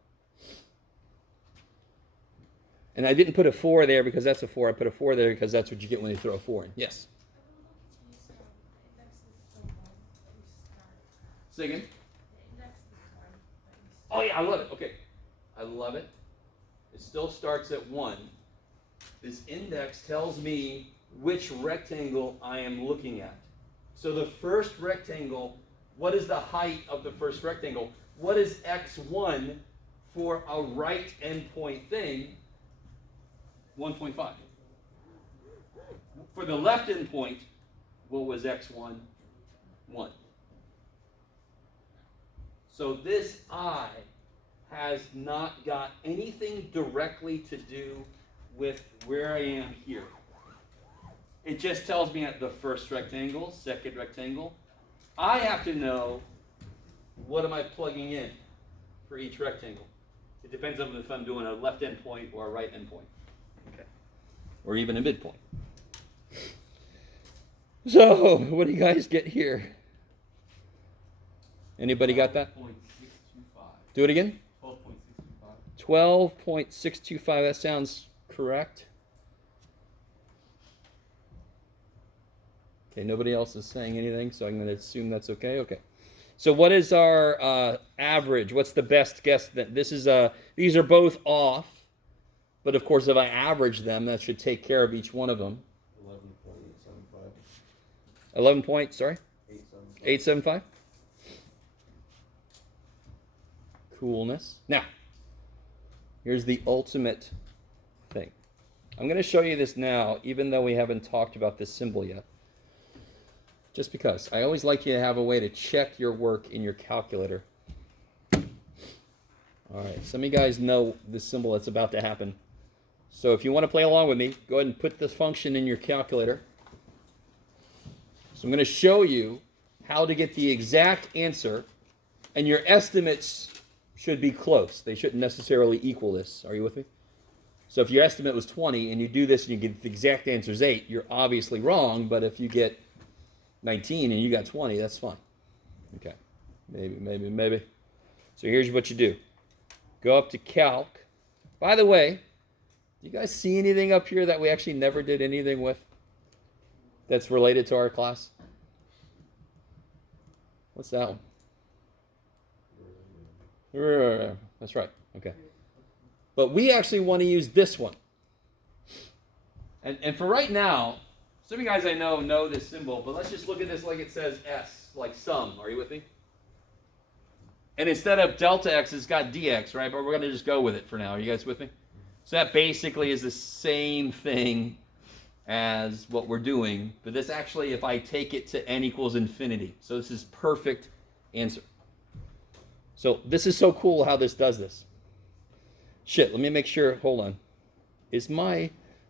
And I didn't put a 4 there because that's a 4. I put a 4 there because that's what you get when you throw a 4 in. Yes. Say again? Oh yeah, I love it. Okay. I love it. It still starts at 1. This index tells me which rectangle I am looking at. So the first rectangle, what is the height of the first rectangle? What is x1 for a right endpoint thing? 1.5. For the left endpoint, what was x1? 1. So this I has not got anything directly to do with where I am here. It just tells me at the first rectangle, second rectangle. I have to know what am I plugging in for each rectangle. It depends on if I'm doing a left endpoint or a right endpoint. Okay. Or even a midpoint. So, what do you guys get here? Anybody got that? 12.625. Do it again. 12.625. 12.625, that sounds correct. Okay, nobody else is saying anything, so I'm going to assume that's okay. Okay. So what is our average? What's the best guess? That this is these are both off, but of course if I average them, that should take care of each one of them. 11.875. 11 point, sorry? 875. 875. Coolness. Now, here's the ultimate thing. I'm going to show you this now, even though we haven't talked about this symbol yet. Just because. I always like you to have a way to check your work in your calculator. All right, some of you guys know this symbol that's about to happen. So if you want to play along with me, go ahead and put this function in your calculator. So I'm going to show you how to get the exact answer, and your estimates should be close. They shouldn't necessarily equal this. Are you with me? So if your estimate was 20 and you do this and you get the exact answer is 8, you're obviously wrong, but if you get 19 and you got 20, that's fine. Okay, maybe. So here's what you do. Go up to Calc. By the way, do you guys see anything up here that we actually never did anything with that's related to our class? What's that one? That's right. Okay. But we actually want to use this one. And for right now, some of you guys I know this symbol, but let's just look at this like it says S, like sum. Are you with me? And instead of delta x, it's got dx, right? But we're going to just go with it for now. Are you guys with me? So that basically is the same thing as what we're doing. But this actually, if I take it to n equals infinity. So this is perfect answer. So this is so cool how this does this. Shit, let me make sure. Hold on.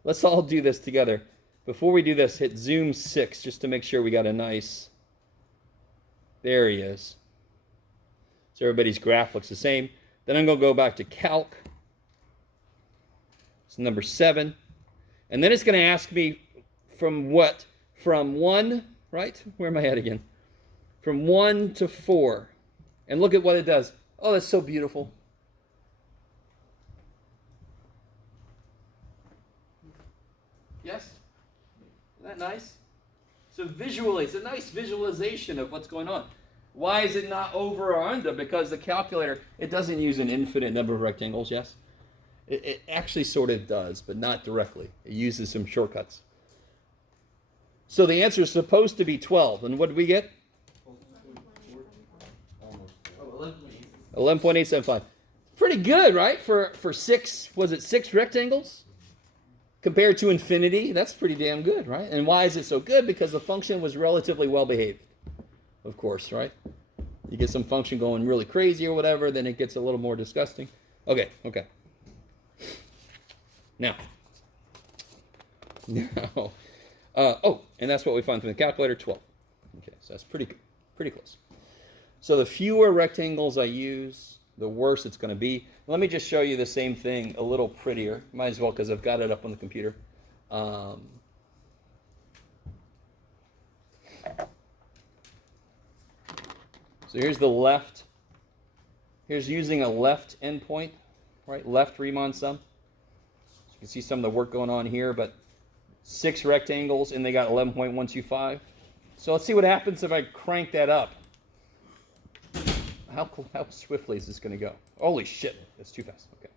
Let's all do this together. Before we do this, hit zoom 6 just to make sure we got a nice. There he is. So everybody's graph looks the same. Then I'm going to go back to Calc. It's number 7. And then it's going to ask me from what? From 1, right? Where am I at again? From 1 to 4. And look at what it does. Oh, that's so beautiful. Yes? Isn't that nice? So visually, it's a nice visualization of what's going on. Why is it not over or under? Because the calculator, it doesn't use an infinite number of rectangles, yes? It actually sort of does, but not directly. It uses some shortcuts. So the answer is supposed to be 12. And what did we get? 11.875. Pretty good, right? For 6, was it 6 rectangles? Compared to infinity, that's pretty damn good, right? And why is it so good? Because the function was relatively well behaved, of course, right? You get some function going really crazy or whatever, then it gets a little more disgusting. Okay. Now. And that's what we find from the calculator, 12. Okay, so that's pretty good, pretty close. So the fewer rectangles I use, the worse it's going to be. Let me just show you the same thing a little prettier. Might as well because I've got it up on the computer. So here's the left. Here's using a left endpoint, right? Left Riemann sum. So you can see some of the work going on here, but 6 rectangles and they got 11.125. So let's see what happens if I crank that up. How swiftly is this going to go? Holy shit, that's too fast. Okay.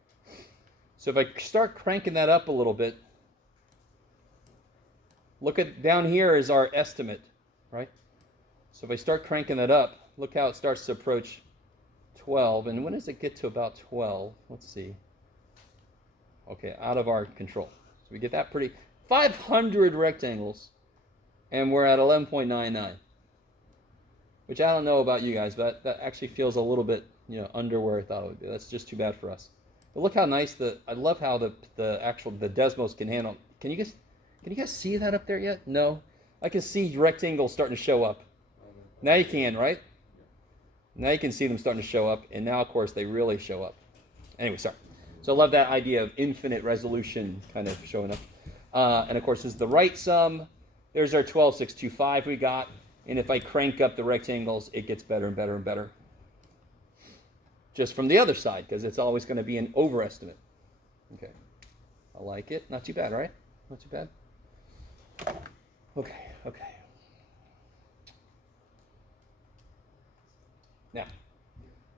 So if I start cranking that up a little bit, look at down here is our estimate, right? So if I start cranking that up, look how it starts to approach 12. And when does it get to about 12? Let's see. Okay, out of our control. So we get that pretty 500 rectangles and we're at 11.99. Which I don't know about you guys, but that actually feels a little bit, under where I thought it would be. That's just too bad for us. But look how nice I love how the Desmos can handle. Can you guys see that up there yet? No, I can see rectangles starting to show up. Now you can, right? Now you can see them starting to show up, and now of course they really show up. Anyway, sorry. So I love that idea of infinite resolution kind of showing up. And of course, this is the right sum. There's our 12,625 we got. And if I crank up the rectangles, it gets better and better and better. Just from the other side, because it's always going to be an overestimate. Okay. I like it. Not too bad, right? Not too bad. Okay.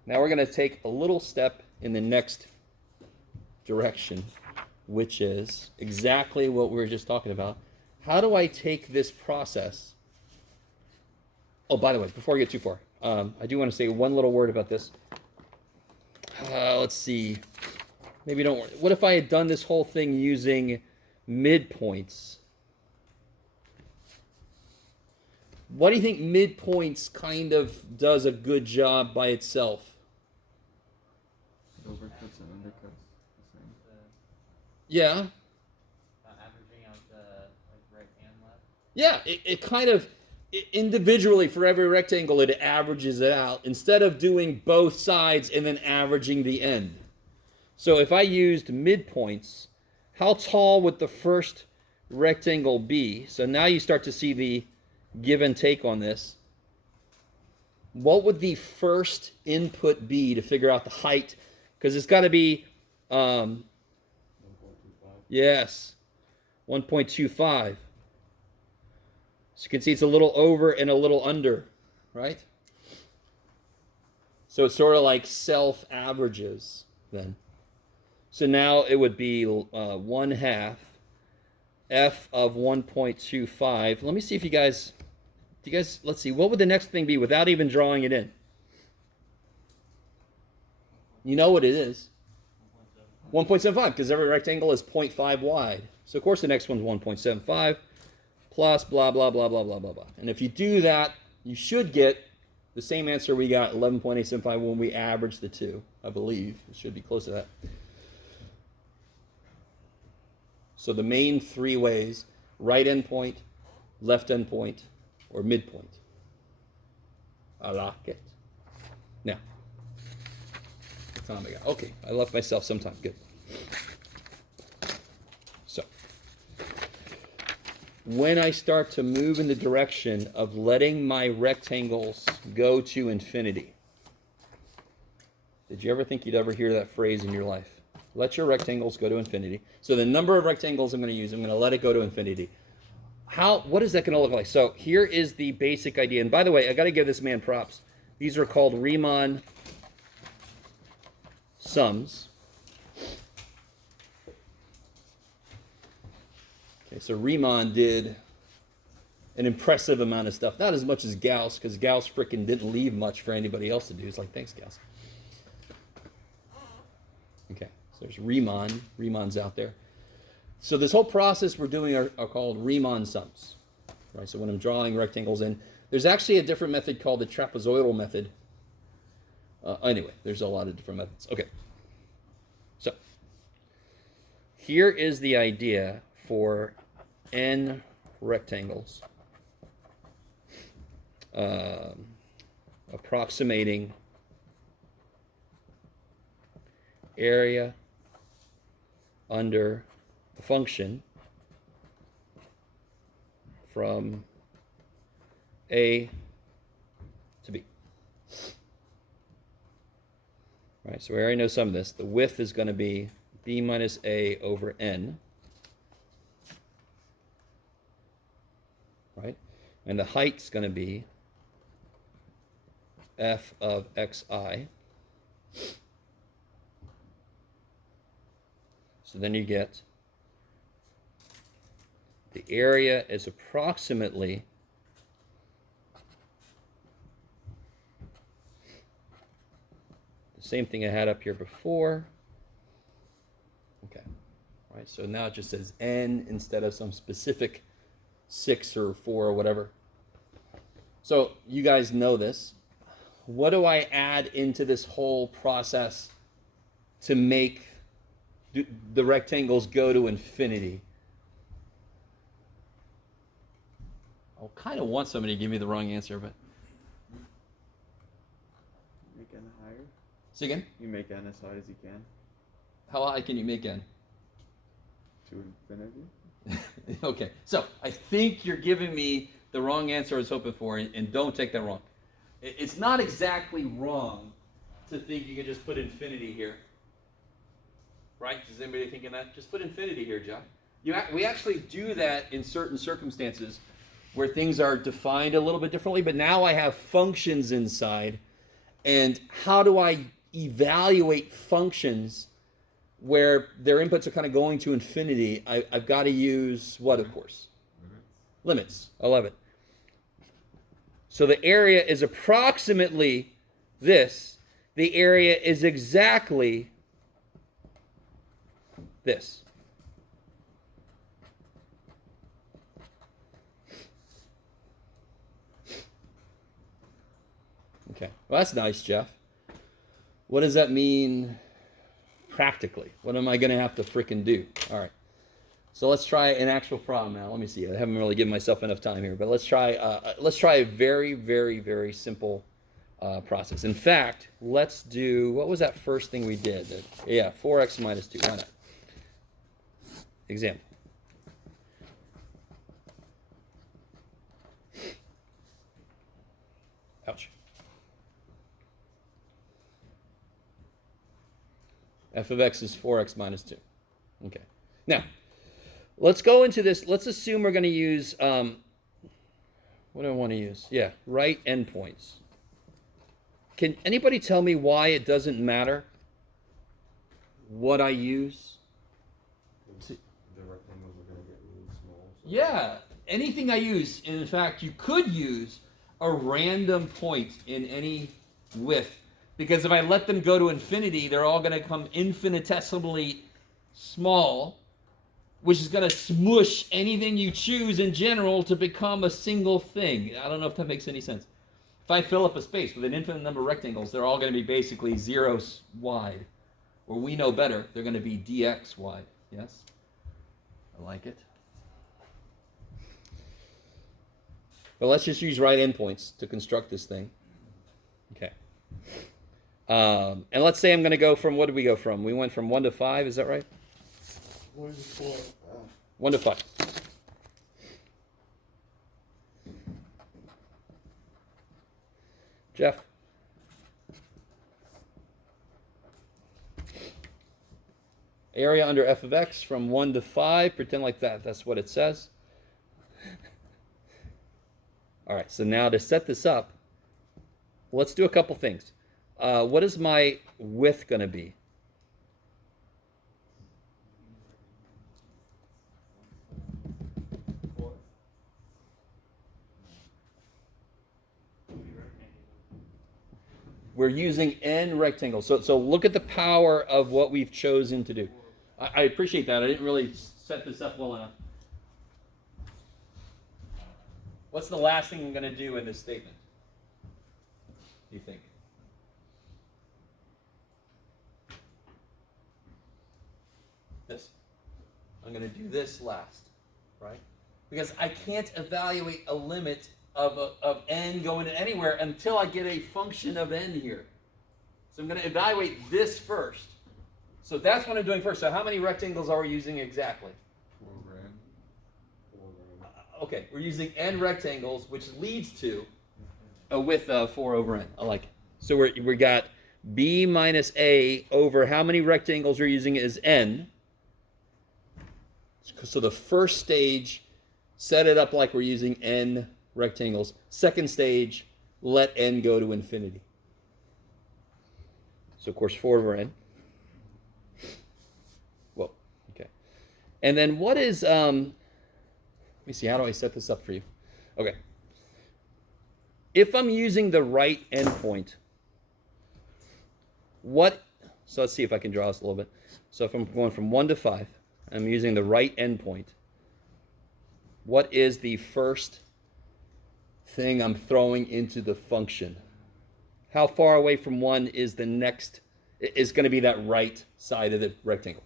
Now we're going to take a little step in the next direction, which is exactly what we were just talking about. How do I take this process? Oh, by the way, before I get too far, I do want to say one little word about this. Let's see. Maybe don't worry. What if I had done this whole thing using midpoints? What do you think midpoints kind of does a good job by itself? Overcuts and undercuts. The same. Yeah. Averaging out the right and left. Yeah, it kind of, individually for every rectangle, it averages it out instead of doing both sides and then averaging the end. So if I used midpoints, how tall would the first rectangle be? So now you start to see the give and take on this. What would the first input be to figure out the height? Because it's got to be, 1.25. yes, 1.25. So you can see it's a little over and a little under, right? So it's sort of like self-averages then. So now it would be 1/2 f of 1.25. Let me see if you guys, let's see, what would the next thing be without even drawing it in? You know what it is. 1.75, because every rectangle is 0.5 wide. So of course the next one's 1.75 plus blah, blah, blah, blah, blah, blah, blah. And if you do that, you should get the same answer we got, 11.875, when we average the two, I believe. It should be close to that. So the main three ways: right endpoint, left endpoint, or midpoint. I like it. Now, what time I got? Okay, I left myself some time. Good. So, when I start to move in the direction of letting my rectangles go to infinity, did you ever think you'd ever hear that phrase in your life? Let your rectangles go to infinity. So the number of rectangles I'm going to use, I'm going to let it go to infinity. What is that going to look like? So here is the basic idea. And by the way, I got to give this man props. These are called Reimann Sums. Okay, so Reimann did an impressive amount of stuff. Not as much as Gauss, because Gauss frickin' didn't leave much for anybody else to do. It's like, thanks, Gauss. Okay, so there's Reimann. Reimann's out there. So this whole process we're doing are called Reimann sums. Right? So when I'm drawing rectangles in, there's actually a different method called the trapezoidal method. Anyway, there's a lot of different methods. Okay. So here is the idea for n rectangles approximating area under a function from A to B. Right, so we already know some of this. The width is going to be B minus A over N. Right? And the height's going to be F of xi. So then you get the area is approximately the same thing I had up here before. Okay. All right, so now it just says n instead of some specific 6 or 4 or whatever. So you guys know this. What do I add into this whole process to make the rectangles go to infinity? I kind of want somebody to give me the wrong answer, but... Make n higher. Say again? You make n as high as you can How high can you make n? to infinity. Okay, so I think you're giving me the wrong answer I was hoping for, and don't take that wrong. It's not exactly wrong to think you can just put infinity here. Right? Is anybody thinking that? Just put infinity here, John. We actually do that in certain circumstances where things are defined a little bit differently, but now I have functions inside, and how do I evaluate functions where their inputs are kind of going to infinity? I've got to use what, of course? Limits. I love it. So the area is approximately this. The area is exactly this. Okay. Well, that's nice, Jeff. What does that mean practically? What am I going to have to frickin' do? All right. So let's try an actual problem now. Let me see. I haven't really given myself enough time here, but let's try a very, very, very simple process. In fact, let's do, what was that first thing we did? 4x minus 2. Why not? Example. Ouch. F of x is 4x minus 2. Okay. Now, let's go into this. Let's assume we're going to use, what do I want to use? Yeah, right endpoints. Can anybody tell me why it doesn't matter what I use? The rectangles are going to get really small. So Yeah, anything I use. And in fact, you could use a random point in any width, because if I let them go to infinity, they're all going to come infinitesimally small, which is going to smush anything you choose in general to become a single thing. I don't know if that makes any sense. If I fill up a space with an infinite number of rectangles, they're all going to be basically 0 wide. Or we know better, they're going to be dx wide. Yes? I like it. But let's just use right endpoints to construct this thing. Okay. And let's say I'm going to go from, what did we go from? We went from 1 to 5, is that right? 1 to 4. 1 to 5. Jeff? Area under f of x from 1 to 5. Pretend like that. That's what it says. All right, so now to set this up, let's do a couple things. What is my width going to be? We're using n rectangles. So look at the power of what we've chosen to do. I appreciate that. I didn't really set this up well enough. What's the last thing I'm going to do in this statement? Do you think? This. I'm going to do this last, right? Because I can't evaluate a limit of n going to anywhere until I get a function of n here. So I'm going to evaluate this first. So that's what I'm doing first. So how many rectangles are we using exactly? 4 grand. 4 grand. Okay, we're using n rectangles, which leads to a width of 4 over n. I like it. So we got b minus a over how many rectangles we're using is n. So the first stage, set it up like we're using n rectangles. Second stage, let n go to infinity. So of course 4 over n. Whoa, okay. And then what is, let me see, how do I set this up for you? Okay. If I'm using the right endpoint, so let's see if I can draw this a little bit. So if I'm going from 1 to 5, I'm using the right endpoint. What is the first thing I'm throwing into the function? How far away from 1 is the next, is going to be that right side of the rectangle?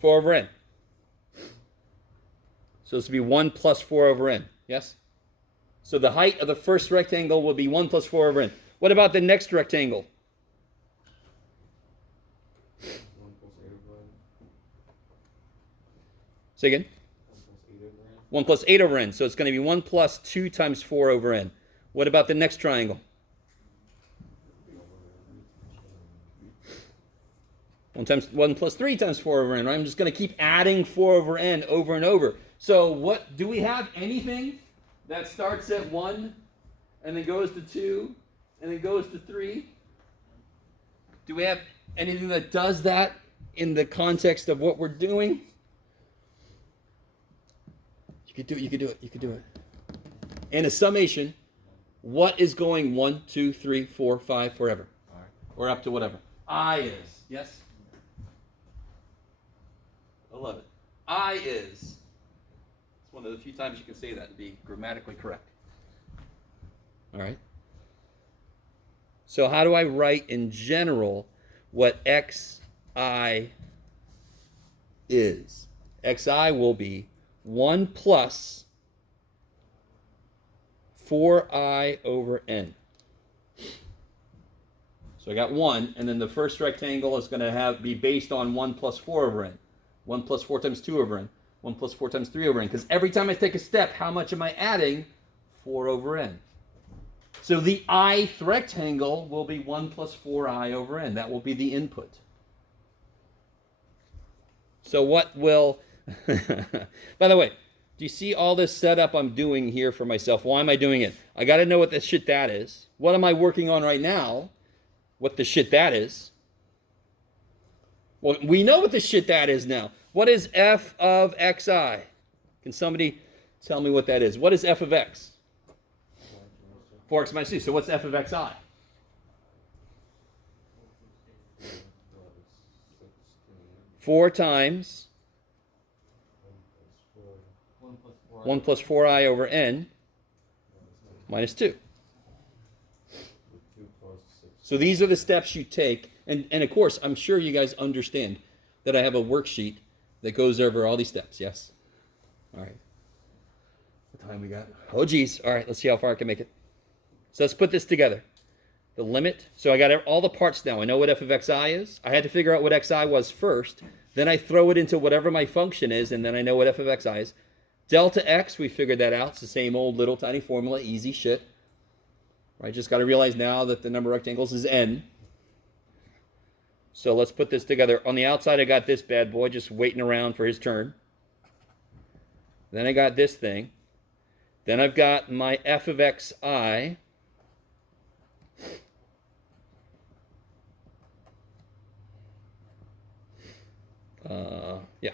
4 over n. So this would be 1 plus 4 over n. Yes? So the height of the first rectangle will be 1 plus 4 over n. What about the next rectangle? 1 plus 8 over n. Say again? 1 plus 8 over n. So it's going to be 1 plus 2 times 4 over n. What about the next triangle? 1 plus 3 times 4 over n, right? I'm just going to keep adding 4 over n over and over. So what, do we have anything that starts at 1 and then goes to 2 and then goes to 3? Do we have anything that does that in the context of what we're doing? You could do it, you could do it, you could do it. In a summation, what is going 1, 2, 3, 4, 5, forever? Or up to whatever. I is, yes? I love it. I is. It's one of the few times you can say that and be grammatically correct. All right? So how do I write in general what xi is? Xi will be 1 plus 4i over n. So I got 1, and then the first rectangle is going to be based on 1 plus 4 over n. 1 plus 4 times 2 over n. 1 plus 4 times 3 over n. Because every time I take a step, how much am I adding? 4 over n. So the ith rectangle will be 1 plus 4i over n. That will be the input. So what will... By the way, do you see all this setup I'm doing here for myself? Why am I doing it? I got to know what the shit that is. What am I working on right now? What the shit that is. Well, we know what the shit that is now. What is f of xi? Can somebody tell me what that is? What is f of x? 4x minus 2. So what's f of xi? 4 times 1 plus 4i over n minus 2. So these are the steps you take. And of course, I'm sure you guys understand that I have a worksheet that goes over all these steps, yes? All right. What time we got? Oh, geez. All right, let's see how far I can make it. So let's put this together. The limit. So I got all the parts now. I know what f of xi is. I had to figure out what xi was first. Then I throw it into whatever my function is, and then I know what f of xi is. Delta x, we figured that out. It's the same old little tiny formula, easy shit. Right? Just got to realize now that the number of rectangles is n. So let's put this together. On the outside, I got this bad boy just waiting around for his turn. Then I got this thing. Then I've got my f of xi. Yeah.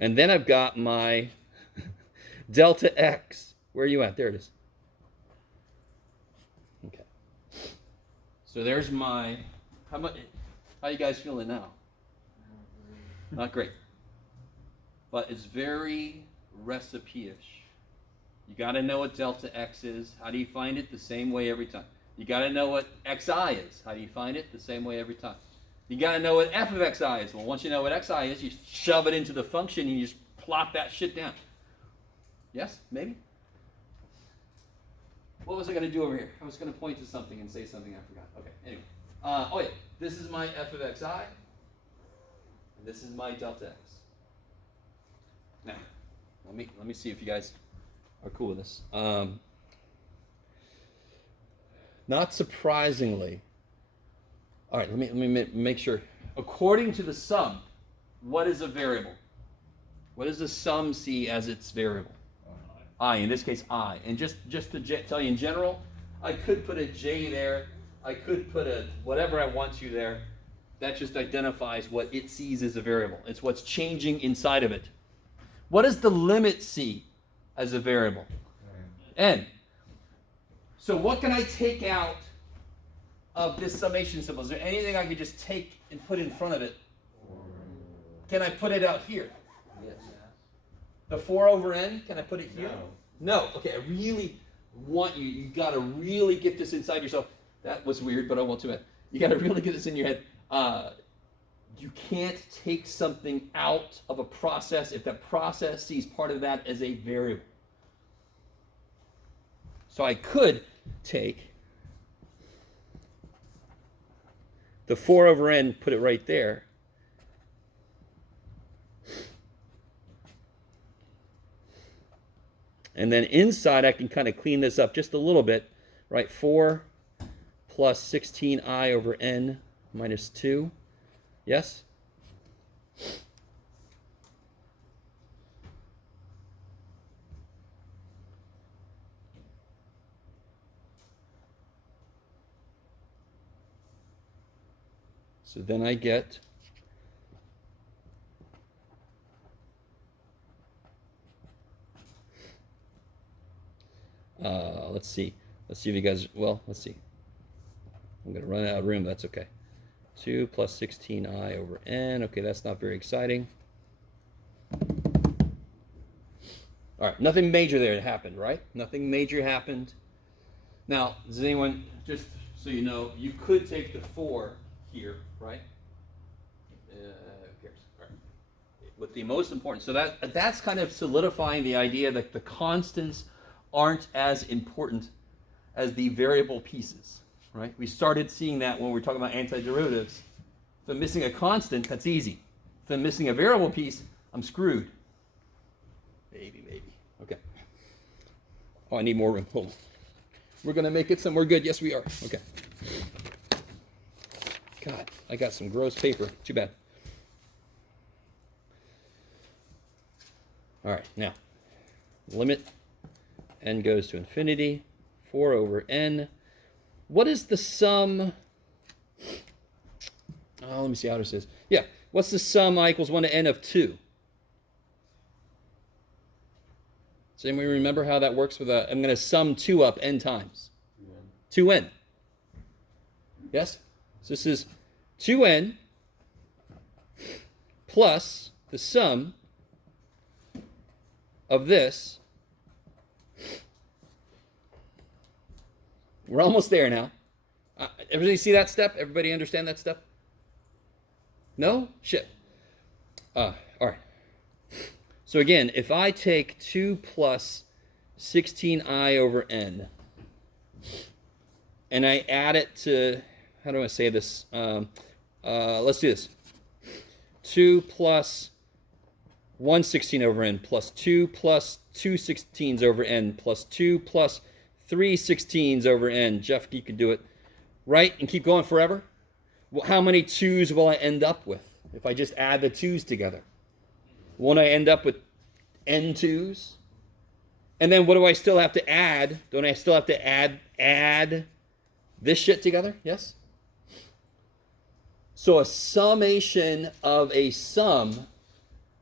And then I've got my delta x. Where are you at? There it is. Okay. So there's my... How you guys feeling now? Not great. But it's very recipe-ish. You got to know what delta x is. How do you find it? The same way every time. You got to know what xi is. How do you find it? The same way every time. You got to know what f of xi is. Well, once you know what xi is, you shove it into the function and you just plop that shit down. Yes? Maybe? What was I going to do over here? I was going to point to something and say something I forgot. Okay, anyway. Oh yeah, this is my f of xi, and this is my delta x. Now, let me see if you guys are cool with this. Not surprisingly, all right. Let me make sure. According to the sum, what is a variable? What does the sum see as its variable? I. In this case, I. And just to tell you in general, I could put a j there. I could put a whatever I want to there. That just identifies what it sees as a variable. It's what's changing inside of it. What does the limit see as a variable? N. So what can I take out of this summation symbol? Is there anything I could just take and put in front of it? Can I put it out here? Yes. The 4 over n, can I put it here? No. No. Okay, I really want you got to really get this inside yourself. That was weird, but I won't do it. You got to really get this in your head. You can't take something out of a process if that process sees part of that as a variable. So I could take the 4 over n, put it right there. And then inside I can kind of clean this up just a little bit, right? 4 plus 16I over n minus 2. Yes? So then I get let's see if you guys, well, let's see. I'm going to run out of room. That's okay. 2 plus 16I over n. Okay, that's not very exciting. All right, nothing major there happened, right? Nothing major happened. Now, does anyone, just so you know, you could take the 4 here, right? Who cares? All right. With the most important, so that's kind of solidifying the idea that the constants aren't as important as the variable pieces, right? We started seeing that when we were talking about antiderivatives. If I'm missing a constant, that's easy. If I'm missing a variable piece, I'm screwed. Maybe. Okay. Oh, I need more room. Hold on. We're going to make it somewhere good. Yes, we are. Okay. God, I got some gross paper. Too bad. All right, now, limit n goes to infinity, 4 over n. What is the sum? Oh, let me see how this is. Yeah, what's the sum I equals 1 to n of 2? Does anyone remember how that works with I'm going to sum 2 up n times. 2n. Yes? So this is 2n plus the sum of this. We're almost there now. Everybody see that step? Everybody understand that step? No? Shit. All right. So again, if I take 2 plus 16I over n, and I add it to, how do I say this? Let's do this. 2 plus 1/16 over n plus 2 plus 2/16 over n plus 2 plus 3/16 over n. Jeff, you could do it. Right? And keep going forever? Well, how many 2's will I end up with if I just add the 2's together? Won't I end up with n 2's? And then what do I still have to add? Don't I still have to add this shit together? Yes? So a summation of a sum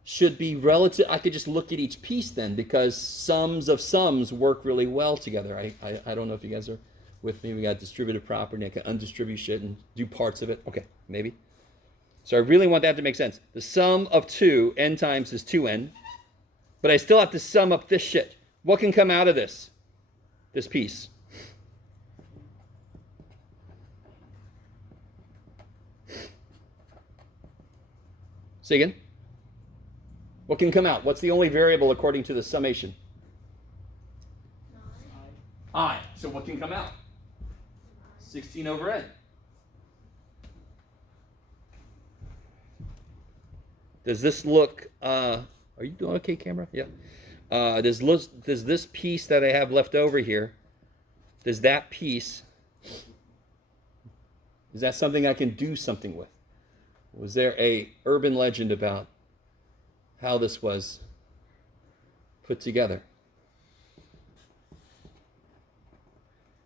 should be relative. I could just look at each piece then, because sums of sums work really well together. I don't know if you guys are with me. We got distributive property. I can undistribute shit and do parts of it. Okay, maybe. So I really want that to make sense. The sum of 2, n times is 2n. But I still have to sum up this shit. What can come out of this piece? Say again. What can come out? What's the only variable according to the summation? I. So what can come out? 16 over n. Does this look, are you doing okay, camera? Yeah. Does this piece that I have left over here, does that piece, is that something I can do something with? Was there a urban legend about how this was put together?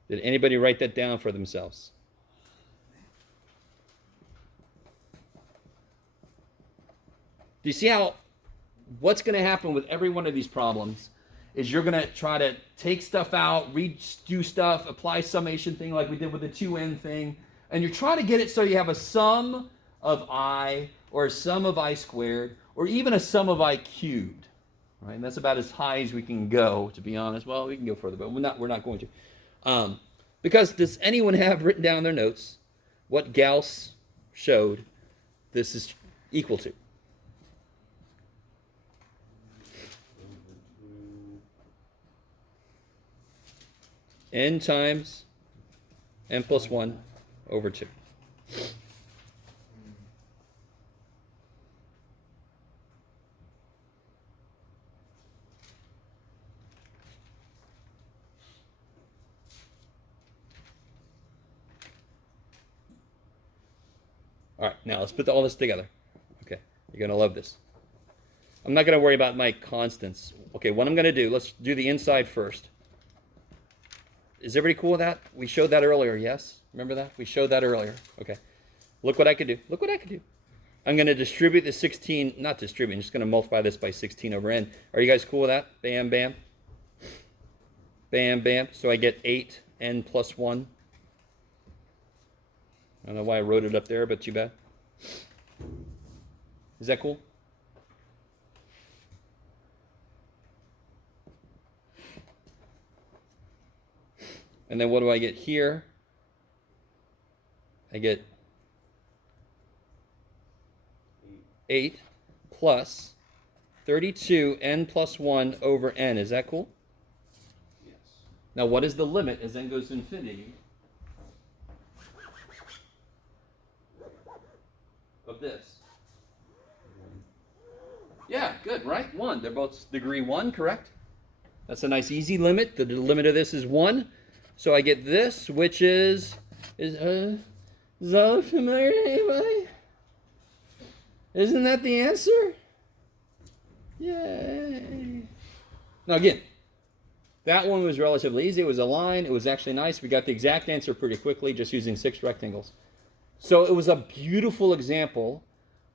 Did anybody write that down for themselves? Do you see how what's going to happen with every one of these problems is you're going to try to take stuff out, redo stuff, apply summation thing like we did with the 2n thing, and you're trying to get it so you have a sum of I or a sum of I squared, or even a sum of I cubed. Right? And that's about as high as we can go, to be honest. Well, we can go further, but we're not going to. Because does anyone have written down their notes what Gauss showed this is equal to? N times n plus 1 over 2. All right, now let's put all this together. Okay, you're going to love this. I'm not going to worry about my constants. Okay, what I'm going to do, let's do the inside first. Is everybody cool with that? We showed that earlier, yes? Remember that? We showed that earlier. Okay. Look what I could do. Look what I could do. I'm going to distribute the 16, not distribute, I'm just going to multiply this by 16 over n. Are you guys cool with that? Bam, bam. Bam, bam. So I get 8n plus 1. I don't know why I wrote it up there, but too bad. Is that cool? And then what do I get here? I get 8 plus 32n plus 1 over n. Is that cool? Yes. Now what is the limit as n goes to infinity of this? Yeah, good, right? 1. They're both degree 1, correct? That's a nice easy limit. The limit of this is 1. So I get this, which is that look familiar to anybody? Isn't that the answer? Yay. Now again, that one was relatively easy. It was a line. It was actually nice. We got the exact answer pretty quickly just using 6 rectangles. So it was a beautiful example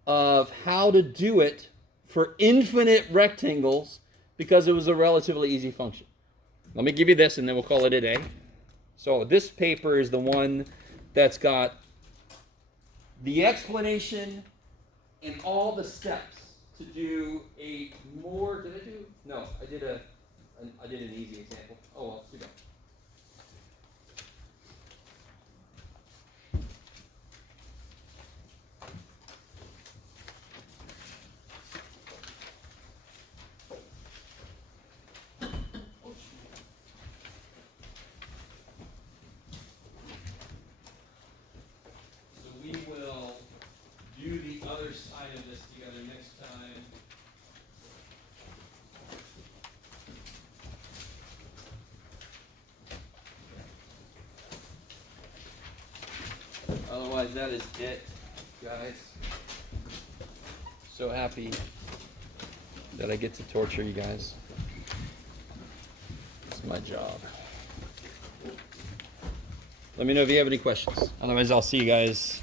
of how to do it for infinite rectangles because it was a relatively easy function. Let me give you this and then we'll call it a day. So this paper is the one that's got the explanation and all the steps to do a more, did I do? No, I did an easy example. Oh well, too bad. We will do the other side of this together next time. Otherwise, that is it, guys. So happy that I get to torture you guys. It's my job. Let me know if you have any questions. Otherwise, I'll see you guys